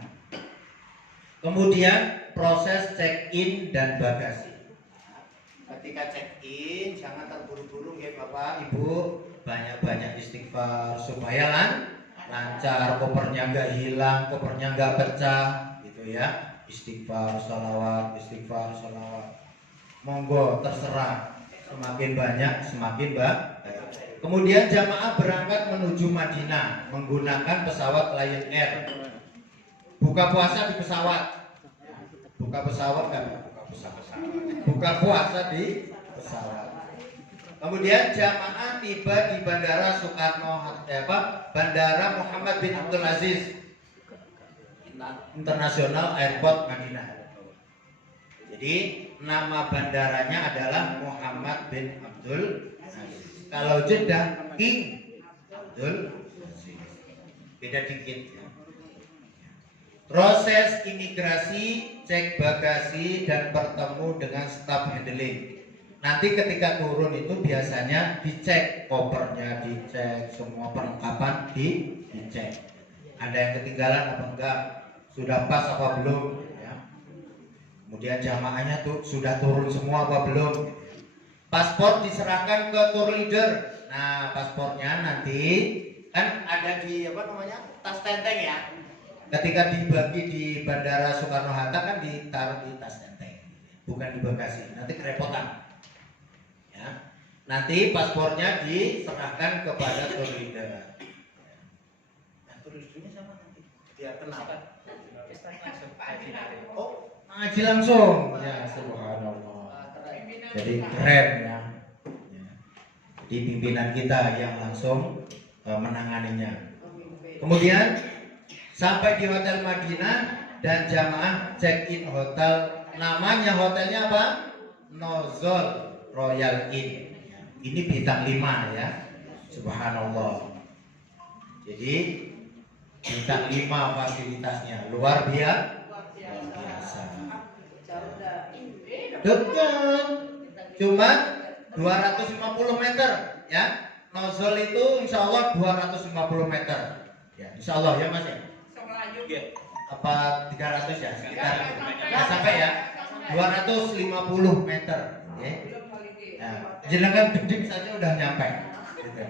Kemudian proses check-in dan bagasi. Ketika check-in jangan terburu-buru ya Bapak Ibu, banyak-banyak istighfar supaya lancar, kopernya nggak hilang, kopernya nggak pecah, gitu ya. Istighfar, sholawat, istighfar, sholawat. Monggo terserah, semakin banyak semakin baik. Kemudian jamaah berangkat menuju Madinah menggunakan pesawat Lion Air. Buka puasa di pesawat. Buka pesawat kan? Buka puasa di pesawat. Kemudian jamaah tiba di Bandara Bandara Muhammad bin Abdul Aziz International Airport Madinah. Jadi nama bandaranya adalah Muhammad bin Abdul Aziz. Kalau Jeddah King Abdul Aziz. Beda dikit ya. Proses imigrasi, cek bagasi dan bertemu dengan staf handling. Nanti ketika turun itu biasanya dicek kopernya, dicek semua perlengkapan dicek. Ada yang ketinggalan apa enggak, sudah pas apa belum, ya. Kemudian jamaahnya tuh sudah turun semua apa belum. Paspor diserahkan ke tour leader. Nah paspornya nanti kan ada di tas tenteng ya. Ketika dibagi di Bandara Soekarno-Hatta kan ditaruh di tas tenteng, bukan di bagasi. Nanti kerepotan. Ya. Nanti paspornya diserahkan kepada tour leader. Nah, tour leadernya sama nanti. Biar kenal. Oh, ngaji langsung. Ya, subhanallah. Jadi keren ya. Jadi pimpinan kita yang langsung menanganinya. Kemudian sampai di Hotel Madinah dan jamaah check-in hotel. Namanya hotelnya apa? Nozol Royal Inn. Ini bintang 5 ya. Subhanallah. Jadi bintang 5 fasilitasnya luar biasa. Dekat. Cuma 250 meter ya. Nozol itu insya Allah 250 meter. Ya, insya Allah ya Mas ya. Apa 300 ya sekitar. Nggak sampai ya. 250 meter. Ya. Nah, jenengan kedip saja udah nyampe. Gitu.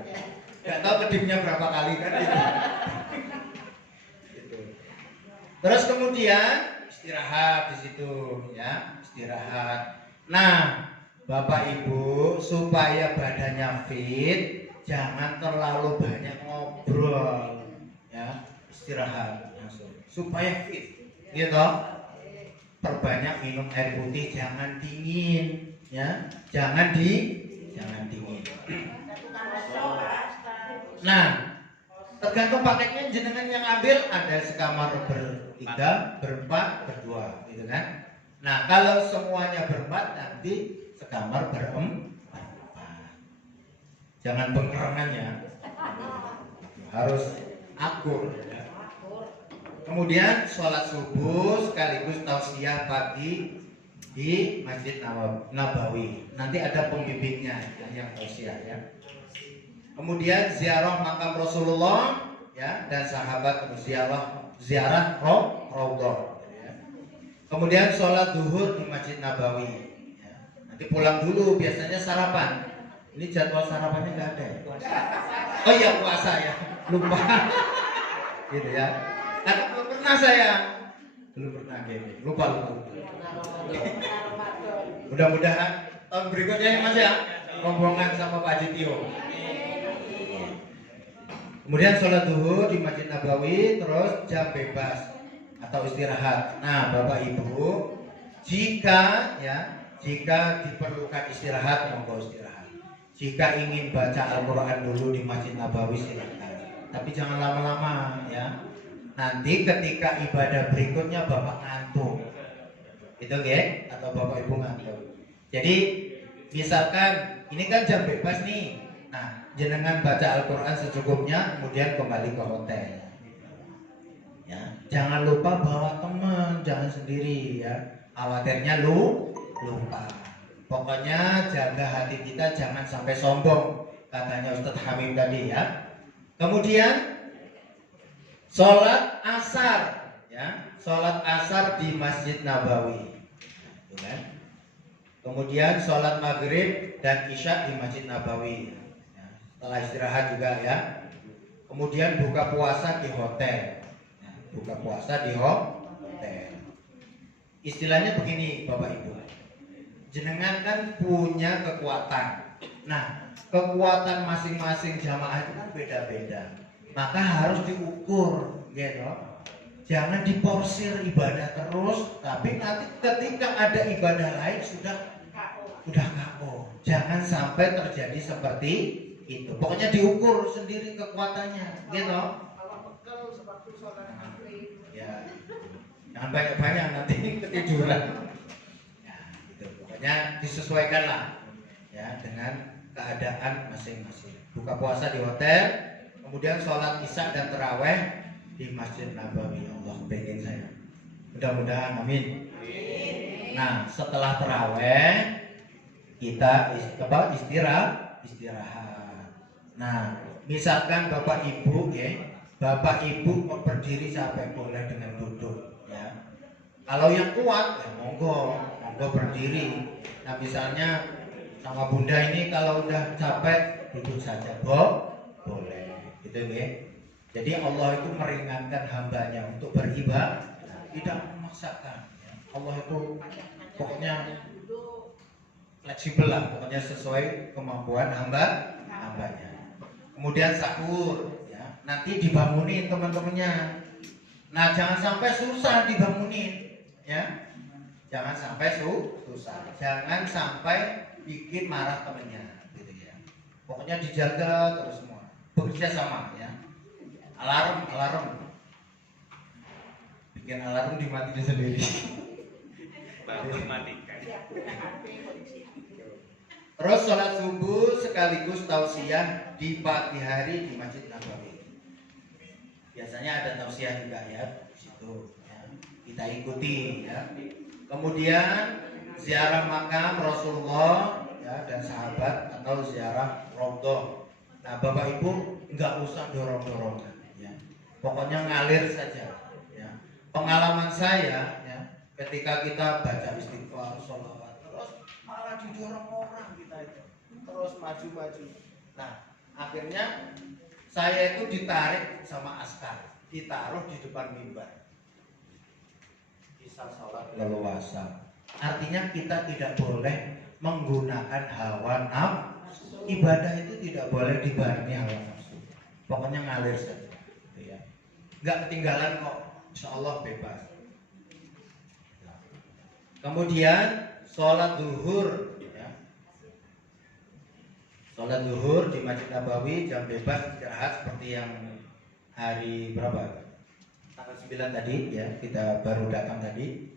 Gak tahu kedipnya berapa kali kan gitu. Gitu. Terus kemudian istirahat di situ ya, istirahat. Nah, Bapak Ibu supaya badannya fit, jangan terlalu banyak ngobrol ya, istirahat langsung supaya fit gitu. Perbanyak minum air putih, jangan dingin ya, jangan dingin. Nah, tergantung paketnya jenengan yang ambil, ada sekamar bertiga, berempat, berdua gitu kan. Nah, kalau semuanya berempat nanti sekamar berempat. Jangan bengkerengan ya. Harus akur ya. Kemudian sholat subuh sekaligus tausiah pagi di Masjid Nabawi. Nanti ada pembimbingnya yang tausiah ya. Kemudian ziarah makam Rasulullah ya, dan sahabat ziarah Raudhah ya. Kemudian sholat zuhur di Masjid Nabawi ya. Nanti pulang dulu, biasanya sarapan. Ini jadwal sarapannya nggak ada ya? Oh iya, puasa ya, lupa. Gitu ya. Karena belum pernah saya, gitu. Lupa. Mudah-mudahan tahun berikutnya ya Mas ya, rombongan sama Pak Jitio. Kemudian sholat zuhur di Masjid Nabawi, terus jam bebas atau istirahat. Nah, Bapak Ibu, jika diperlukan istirahat, monggo istirahat. Jika ingin baca Al-Quran dulu di Masjid Nabawi, silakan. Tapi jangan lama-lama ya. Nanti ketika ibadah berikutnya Bapak ngantuk, itu ya, atau Bapak Ibu ngantuk. Jadi misalkan ini kan jam bebas nih. Nah, jenengan baca Al-Quran secukupnya, kemudian kembali ke hotel. Ya, jangan lupa bawa teman, jangan sendiri ya. Khawatirnya lupa. Pokoknya jaga hati kita jangan sampai sombong, katanya Ustadz Hamid tadi ya. Kemudian sholat asar ya, sholat asar di Masjid Nabawi. Kan? Kemudian sholat maghrib dan isya di Masjid Nabawi. Setelah istirahat juga ya. Kemudian buka puasa di hotel. Buka puasa di hotel. Istilahnya begini Bapak Ibu. Jenengan kan punya kekuatan. Nah, kekuatan masing-masing jamaah itu kan beda-beda. Maka harus diukur, gitu. Jangan diporsir ibadah terus, tapi nanti ketika ada ibadah lain sudah KO. Jangan sampai terjadi seperti itu. Pokoknya diukur sendiri kekuatannya, gitu. Ya, jangan banyak-banyak nanti ketiduran. Ya, gitu. Pokoknya disesuaikan lah, ya, dengan keadaan masing-masing. Buka puasa di hotel, kemudian sholat isya dan taraweh di Masjid Nabawi. Allah pengen saya. Mudah-mudahan amin. Nah, setelah taraweh kita istirahat. Nah, misalkan Bapak Ibu ya, Bapak Ibu mau berdiri sampai boleh dengan duduk ya. Kalau yang kuat ya monggo berdiri. Nah, misalnya sama Bunda ini kalau udah capek duduk saja, boleh. Gitu ya. Jadi Allah itu meringankan hambanya untuk beribadah, tidak memaksakan. Allah itu pokoknya fleksibel lah, pokoknya sesuai kemampuan hambanya. Kemudian sahur, ya, nanti dibangunin teman-temannya. Nah, jangan sampai susah dibangunin, ya. Jangan sampai susah, jangan sampai bikin marah temannya, gitu ya. Pokoknya dijaga terus semua, bekerja sama, ya. Alarm, bikin alarm dimatiin sendiri. Terus sholat subuh sekaligus tausiah di pagi hari di Masjid Nabawi. Biasanya ada tausiah juga ya di situ, ya. Kita ikuti ya. Kemudian ziarah makam Rasulullah ya dan sahabat atau ziarah Raudhah. Nah, Bapak Ibu nggak usah dorong-dorongan ya. Pokoknya ngalir saja ya. Pengalaman saya ya, ketika kita baca istighfar, sholawat, terus malah didorong orang kita itu. Terus maju-maju. Nah, akhirnya saya itu ditarik sama askar, ditaruh di depan mimbar. Bisa sholat leluasa. Artinya kita tidak boleh menggunakan hawa nafsu. Ibadah itu tidak boleh dibarengi hawa nafsu. Pokoknya ngalir saja, gitu ya. Nggak ketinggalan kok, insya Allah bebas. Kemudian sholat zuhur, ya. Sholat zuhur di Masjid Nabawi jam bebas istirahat seperti yang hari berapa? Tanggal 9 tadi ya, kita baru datang tadi.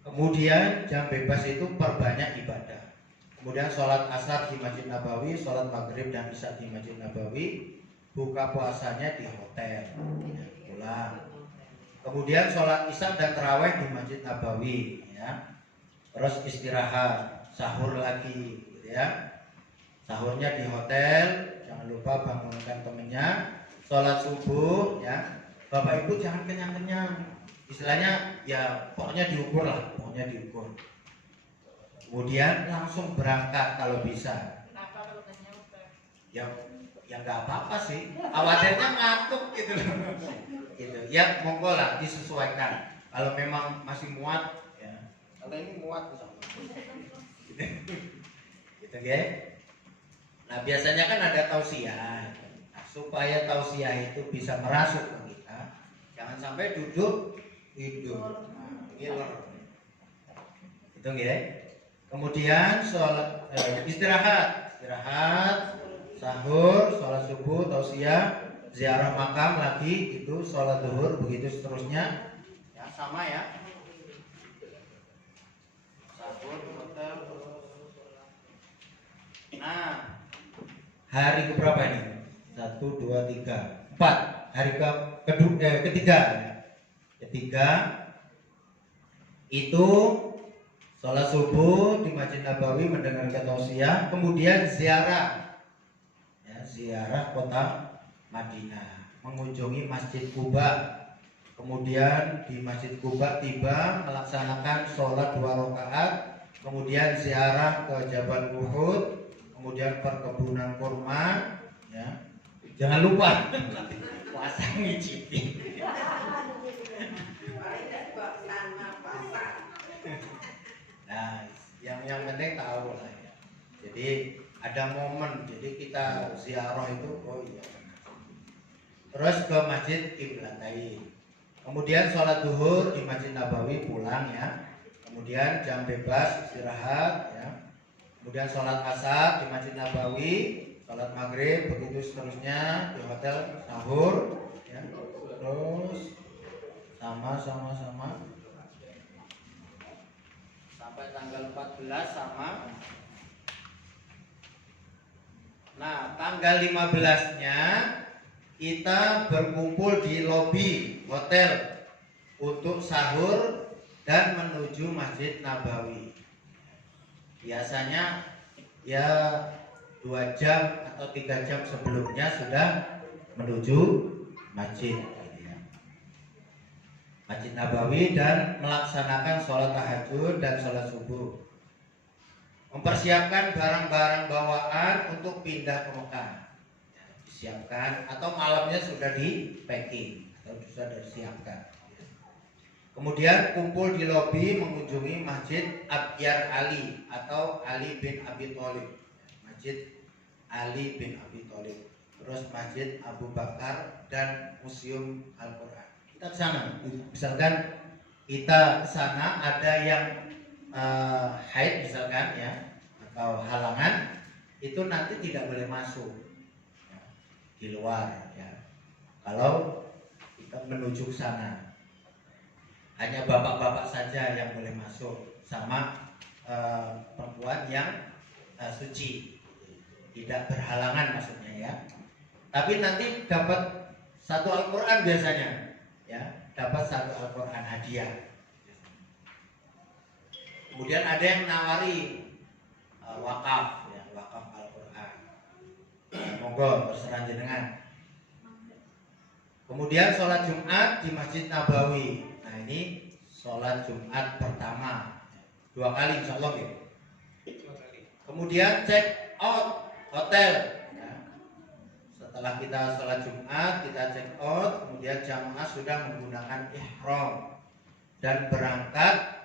Kemudian jam bebas itu perbanyak ibadah. Kemudian sholat asar di Masjid Nabawi, sholat maghrib dan isya di Masjid Nabawi, buka puasanya di hotel, ya, pulang. Kemudian sholat isya dan taraweh di Masjid Nabawi, ya. Terus istirahat, sahur lagi, gitu ya. Sahurnya di hotel, jangan lupa bangunkan temennya. Sholat subuh, ya. Bapak Ibu jangan kenyang-kenyang. Istilahnya ya pokoknya diukur lah, pokoknya diukur. Kemudian langsung berangkat kalau bisa. Kenapa kalau kenyang? Ya nggak apa-apa sih. Khawatirnya ngantuk gitu loh. Gitu. Ya monggo lah disesuaikan. Kalau memang masih muat, ya. Kalau ini muat misalnya. Gitu ya. Nah biasanya kan ada tausiah. Nah, supaya tausiah itu bisa merasuk ke kita, jangan sampai duduk tidur, ngiler, itu ya. Kemudian sholat istirahat, sahur, sholat subuh, tausiah, ziarah makam lagi, itu sholat zuhur, begitu seterusnya, ya sama ya. Sahur, hotel, nah, hari keberapa ini? 1, 2, 3, 4. Hari ketiga. Ketiga itu sholat subuh di Masjid Nabawi mendengarkan tausiah, kemudian ziarah, ya, ziarah kota Madinah, mengunjungi Masjid Quba, kemudian di Masjid Quba tiba melaksanakan sholat 2 rakaat, kemudian ziarah ke Jabal Uhud, kemudian perkebunan kurma, ya, jangan lupa puasa ngicipi. Nah, yang penting tahu lah ya. Jadi ada momen, jadi kita ziarah itu, oh iya benar. Terus ke Masjid Qiblatain. Kemudian sholat zuhur di Masjid Nabawi pulang ya. Kemudian jam bebas istirahat ya. Kemudian sholat asar di Masjid Nabawi, sholat maghrib, begitu seterusnya di hotel sahur ya. Terus sama sampai tanggal 14 sama. Nah, tanggal 15-nya kita berkumpul di lobi hotel untuk sahur dan menuju Masjid Nabawi. Biasanya ya 2 jam atau 3 jam sebelumnya sudah menuju masjid, gitu ya. Masjid Nabawi, dan melaksanakan sholat tahajud dan sholat subuh. Mempersiapkan barang-barang bawaan untuk pindah ke Mekah. Ya, disiapkan atau malamnya sudah di packing atau sudah disiapkan. Kemudian kumpul di lobi mengunjungi Masjid Abyar Ali atau Ali bin Abi Thalib. Masjid Ali bin Abi Thalib. Terus Masjid Abu Bakar dan Museum Al-Quran. Kita ke sana. Misalkan kita ke sana ada yang haid misalkan ya, atau halangan, itu nanti tidak boleh masuk ya, di luar ya. Kalau kita menuju ke sana, hanya bapak-bapak saja yang boleh masuk, sama perempuan yang suci, tidak berhalangan maksudnya ya. Tapi nanti dapat 1 Al-Quran biasanya ya, dapat 1 Al-Quran hadiah. Kemudian ada yang nawari wakaf, ya, wakaf Al-Quran. Monggo terserah jenengan. Kemudian sholat Jumat di Masjid Nabawi. Nah ini sholat Jumat pertama 2 kali insya Allah gitu. Kemudian check out hotel. Ya. Setelah kita sholat Jumat, kita check out, kemudian jamaah sudah menggunakan ihram dan berangkat.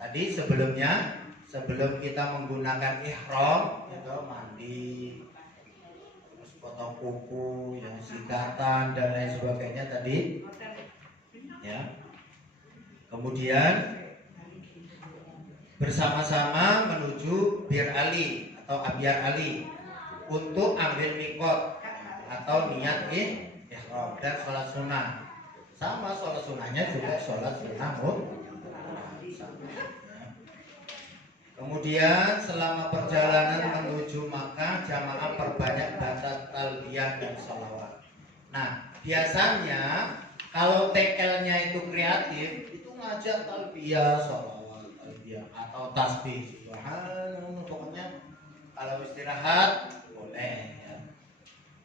Tadi sebelum kita menggunakan ihram itu mandi, terus potong kuku, yang sikatan dan lain sebagainya tadi, ya. Kemudian bersama-sama menuju Bir Ali atau Abyar Ali untuk ambil mikot atau niat ihram dan sholat sunnah. Sama sholat sunnahnya juga sholat sunnah Kemudian selama perjalanan menuju Makkah, jamaah perbanyak baca talbiyah dan sholawat. Nah, biasanya kalau TL-nya itu kreatif, itu ngajak talbiyah, sholawat, talbiyah atau tasbih. Subhanallah, pokoknya kalau istirahat boleh. Ya.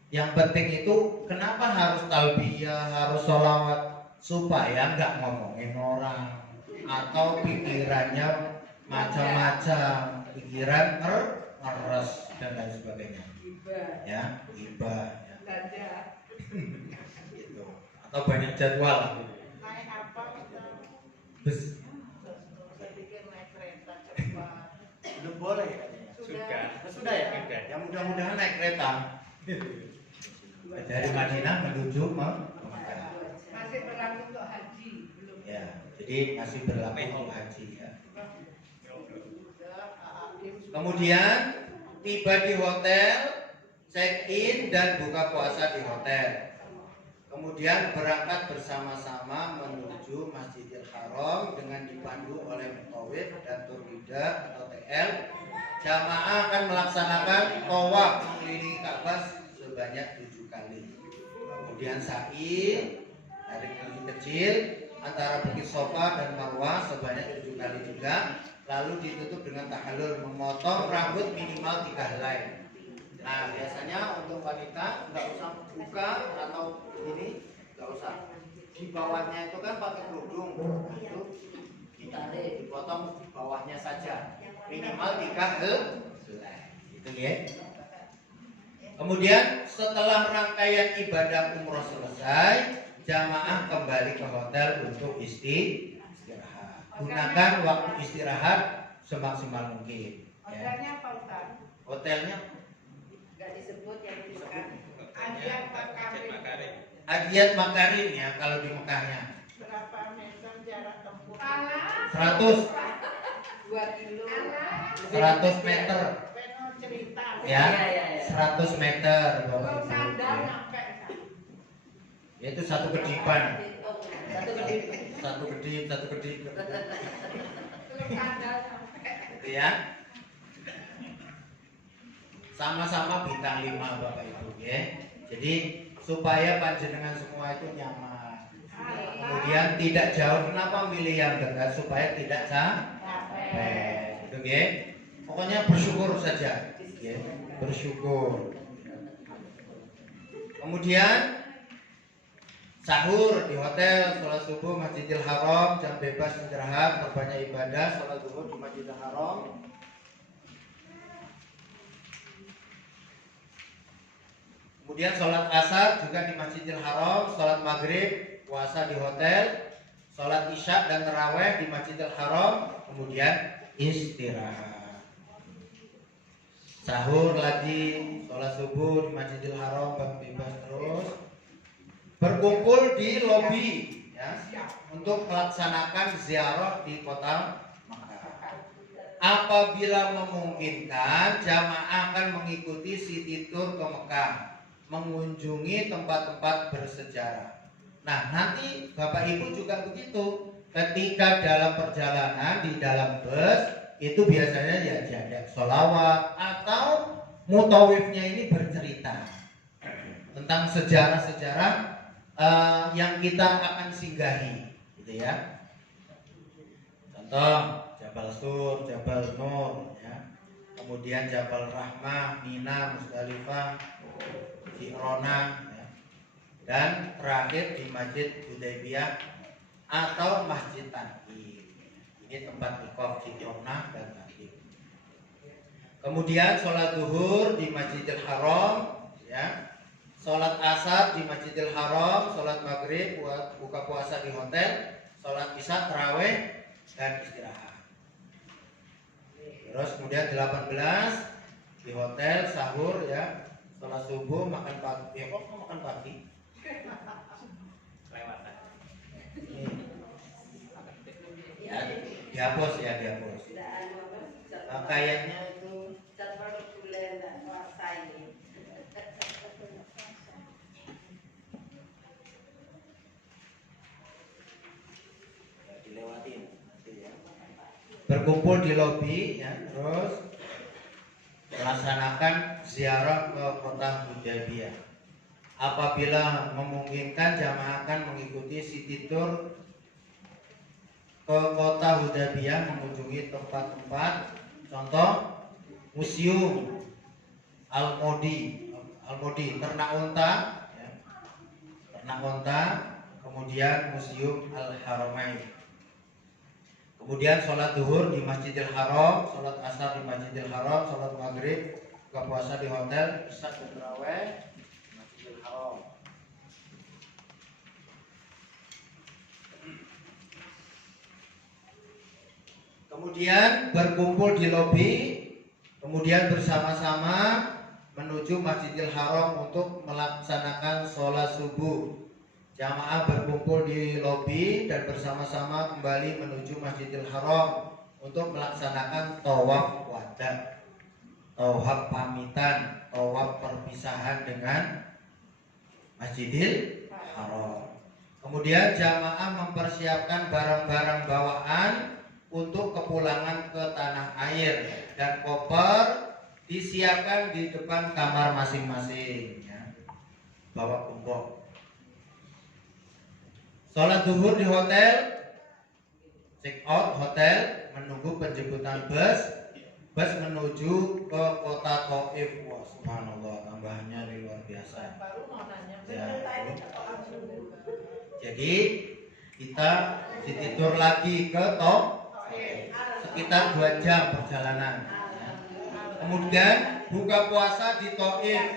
Yang penting itu kenapa harus talbiyah, harus sholawat, supaya nggak ngomongin orang atau pikirannya macam-macam, pikiran ngeres dan lain sebagainya. Ya, iba ya. Gitu. Atau banyak jadwal. Naik apa kita? Bus. Saya pikir naik kereta cepat. Belum boleh katanya. Sudah ya? Sudah. Ya mudah-mudahan naik kereta. Dari Madinah menuju Mekah. Masih berlaku untuk haji belum? Ya, jadi masih berlaku untuk haji ya. Kemudian tiba di hotel, check in dan buka puasa di hotel. Kemudian berangkat bersama-sama menuju Masjidil Haram dengan dipandu oleh mutawif dan turwida atau TL. Jamaah akan melaksanakan tawaf mengelilingi Ka'bah sebanyak 7 kali. Kemudian sa'i dari kecil antara Bukit Sofa dan Marwah sebanyak 7 kali juga. Lalu ditutup dengan tahallul, memotong rambut minimal 3 helai. Nah biasanya untuk wanita nggak usah buka atau ini, nggak usah. Di bawahnya itu kan pakai kerudung, itu ditarik, dipotong di bawahnya saja, minimal 3 helai. Itu ya. Kemudian setelah rangkaian ibadah umroh selesai, jamaah kembali ke hotel untuk istirahat. Gunakan waktu istirahat semaksimal mungkin. Hotelnya apa Ustaz? Hotelnya Nggak disebut yang disebut Adiat Makarim. Adiat Makarim ya kalau di Mekahnya. Berapa meter jarak tempuh? 100 2 kilo. 100 meter Penuh cerita. ya. 100 meter Bapak Belum Ibu. sandal Ya. nyampe. Yaitu satu kedipan. Satu kedip. Satu kedip. Belum sandal nyampe. Gitu ya. Sama-sama bintang 5 Bapak Ibu ya. Jadi supaya panjenengan semua itu nyaman. Kemudian tidak jauh, kenapa milih yang dekat supaya tidak capek. Gitu ya. Pokoknya bersyukur saja. Ya. Bersyukur. Kemudian sahur di hotel, sholat subuh Masjidil Haram, jam bebas istirahat, perbanyak ibadah, sholat zuhur di Masjidil Haram. Kemudian sholat asar juga di Masjidil Haram, sholat maghrib, puasa di hotel, sholat isya dan taraweh di Masjidil Haram, kemudian istirahat. Sahur lagi, sholat subuh di Masjidil Haram, bebas terus. Berkumpul di lobi ya, untuk melaksanakan ziarah di kota Makkah. Apabila memungkinkan, jamaah akan mengikuti city tour ke Mekah, mengunjungi tempat-tempat bersejarah. Nah, nanti Bapak Ibu juga begitu. Ketika dalam perjalanan di dalam bus, itu biasanya ya diajak sholawat atau mutawifnya ini bercerita tentang sejarah-sejarah yang kita akan singgahi, gitu ya. Contoh, Jabal Sur, Jabal Nur, ya. Kemudian Jabal Rahmah, Mina, Musdalifah, Ji'rona, ya. Dan terakhir di Masjid Hudaybiyah atau Masjid Tanqib. Ini tempat iqaf Ji'rona dan Tanqib. Kemudian sholat zuhur di Masjidil Haram, ya. Sholat asar di Masjidil Haram, sholat maghrib, buka puasa di hotel, sholat isya, tarawih, dan istirahat. Terus kemudian 18 di hotel, sahur, ya, sholat subuh, makan pagi. Ya kok makan pagi? Kelewatan. Ya, dihapus ya, dihapus. Nah, kayaknya itu dilewatin. Berkumpul di lobi, ya, terus melaksanakan ziarah ke kota Hudaybiyah. Apabila memungkinkan, jamaah akan mengikuti city tour ke kota Hudaybiyah, mengunjungi tempat-tempat, contoh museum Al-Modi, ternak unta, ya, ternak unta, kemudian museum Al-Haramain. Kemudian sholat zuhur di Masjidil Haram, sholat asar di Masjidil Haram, sholat maghrib, buka puasa di hotel, isya dan tarawih di Masjidil Haram. Kemudian berkumpul di lobi, kemudian bersama-sama menuju Masjidil Haram untuk melaksanakan sholat subuh. Jamaah berkumpul di lobi dan bersama-sama kembali menuju Masjidil Haram untuk melaksanakan tawaf wada, tawaf pamitan, tawaf perpisahan dengan Masjidil Haram. Kemudian jamaah mempersiapkan barang-barang bawaan untuk kepulangan ke tanah air dan koper disiapkan di depan kamar masing-masing, ya. Bawa gembok. Sholat zuhur di hotel, check out hotel, menunggu penjemputan bus menuju ke kota Taif. Wah, subhanallah, tambahannya luar biasa. Ya. Jadi kita ditidur lagi ke Taif, sekitar 2 jam perjalanan. Ya. Kemudian buka puasa di Taif.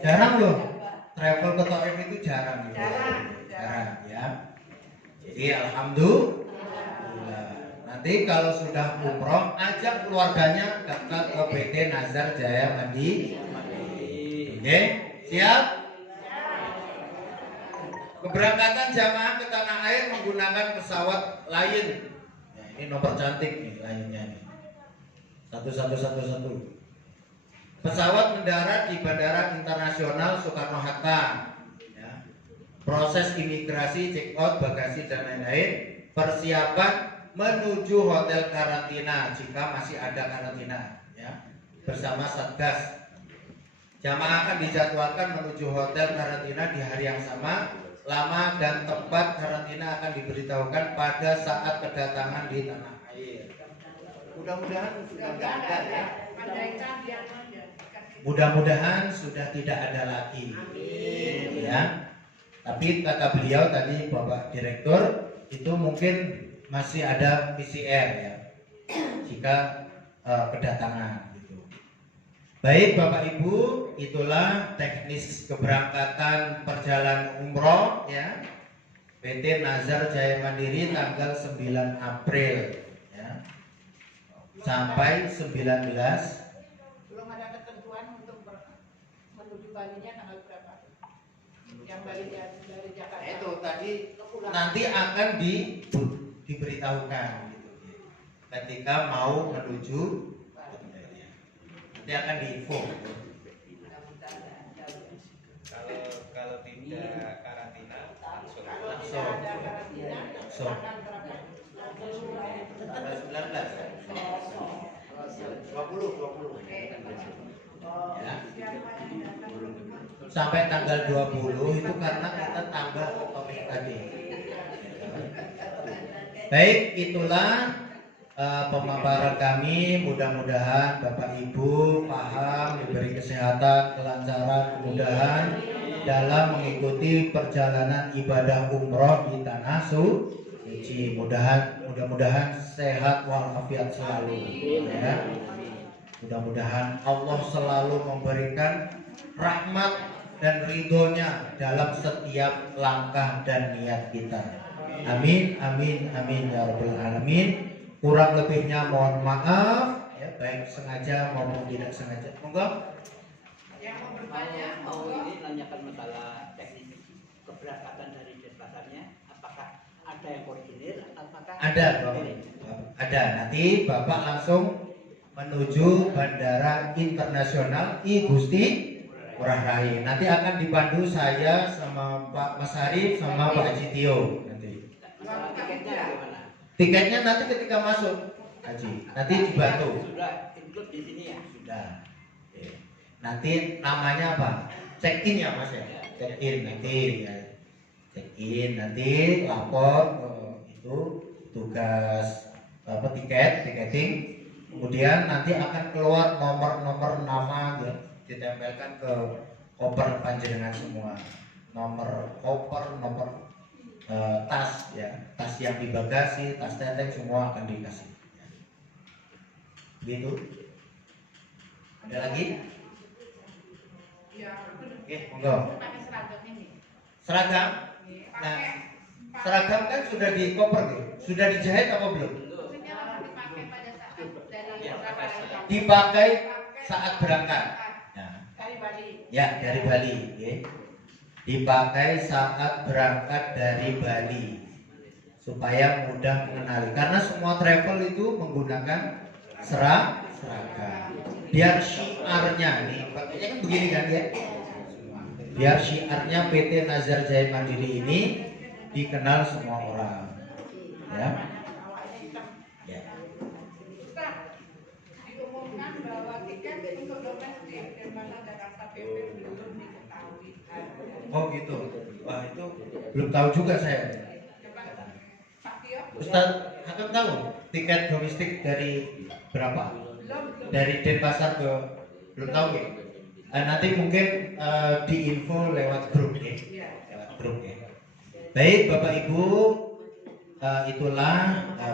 Jarang loh. Travel ke Taif itu jarang, gitu. Jarang, ya. Jadi alhamdulillah. Nanti kalau sudah umroh, ajak keluarganya daftar ke PT Nazar Jaya Mandi. Oke, siap? Keberangkatan jamaah ke tanah air menggunakan pesawat Lion. Nah, ini nomor cantik nih Lionnya nih. 1111. Pesawat mendarat di Bandara Internasional Soekarno-Hatta, ya. Proses imigrasi, check out, bagasi dan lain-lain. Persiapan menuju hotel karantina jika masih ada karantina, ya, bersama Satgas. Jamaah akan dijadwalkan menuju hotel karantina di hari yang sama. Lama dan tempat karantina akan diberitahukan pada saat kedatangan di tanah air. Mudah-mudahan sudah tidak ada, ya. Mudah-mudahan sudah tidak ada lagi. Amin. Ya. Tapi kata beliau tadi Bapak Direktur, itu mungkin masih ada PCR, ya, jika kedatangan gitu. Baik Bapak Ibu, itulah teknis keberangkatan perjalanan umroh, ya, PT Nazar Jaya Mandiri tanggal 9 April, ya, sampai 19. Balinya tanggal berapa? Yang balik dari Jakarta. Itu tadi nanti akan diberitahukan gitu. Ketika mau menuju nanti akan diinfo. Kalau tidak karantina langsung. Tanggal 19. 20. Ya. Sampai tanggal 20 itu karena kita tambah topik tadi. Baik, itulah pemaparan kami. Mudah-mudahan Bapak Ibu paham, diberi kesehatan, kelancaran, kemudahan dalam mengikuti perjalanan ibadah umroh di tanah suci. Mudah-mudahan sehat walafiat selalu. Ya. Mudah-mudahan Allah selalu memberikan rahmat dan ridhonya dalam setiap langkah dan niat kita. Amin, amin, amin ya rabbal alamin. Kurang lebihnya mohon maaf, ya, baik sengaja maupun tidak sengaja. Monggo. Yang mau bertanya, Mau monggo. ini nanyakan masalah teknis keberangkatan dari Denpasarnya, apakah ada yang koordinir apakah Ada, Bapak. Ada. Nanti Bapak langsung menuju Bandara Internasional I Gusti Ngurah Rai. Nanti akan dipandu saya sama Pak Mas Arif sama Pak Haji Tio. Nanti masalah tiketnya bagaimana? tiketnya nanti ketika masuk Haji, nanti dibantu. Sudah include di sini ya? Sudah. Oke. Nanti namanya apa? Check in ya Mas ya. Check in nanti ya. Check in nanti lapor ke itu tugas apa tiketing. Kemudian nanti akan keluar nomor-nomor nama ya, ditempelkan ke koper panjenengan semua. Nomor koper, nomor tas ya, tas yang di bagasi, tas teteng semua akan dikasih. Begitu. Ada lagi? Ya, Oke, monggo. pakai seragam ini. Seragam. Nah, seragam kan sudah di koper nih. Sudah dijahit apa belum? Maksudnya langsung dipakai pada saat dari Ya, Surabaya. Dipakai saat berangkat. Nah, Dari Bali. ya dari Bali, ya. Dipakai saat berangkat dari Bali supaya mudah mengenali. Karena semua travel itu menggunakan seragam. Biar syiarnya nih, pakainya kan begini kan ya. Biar syiarnya PT Nazar Jaya Mandiri ini dikenal semua orang. Ya. Ya. Ustaz, diumumkan bahwa tiket untuk domestik Denpasar Jakarta PP belum diketahui. Oh gitu. Wah itu belum tahu juga saya. Coba Pak Tio. Ustaz akan tahu tiket domestik dari berapa? Belum. Dari Denpasar ke belum tahu ya. Nanti mungkin diinfo lewat grup ya. Iya. Lewat grup ya. Baik Bapak Ibu, itulah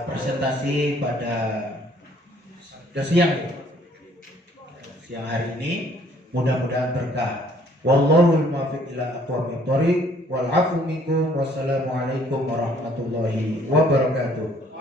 presentasi pada siang ya. Siang hari ini mudah-mudahan berkah. Wallahul muwaffiq ila aqwamit thoriq wal 'afwu minkum wassalamu alaikum warahmatullahi wabarakatuh.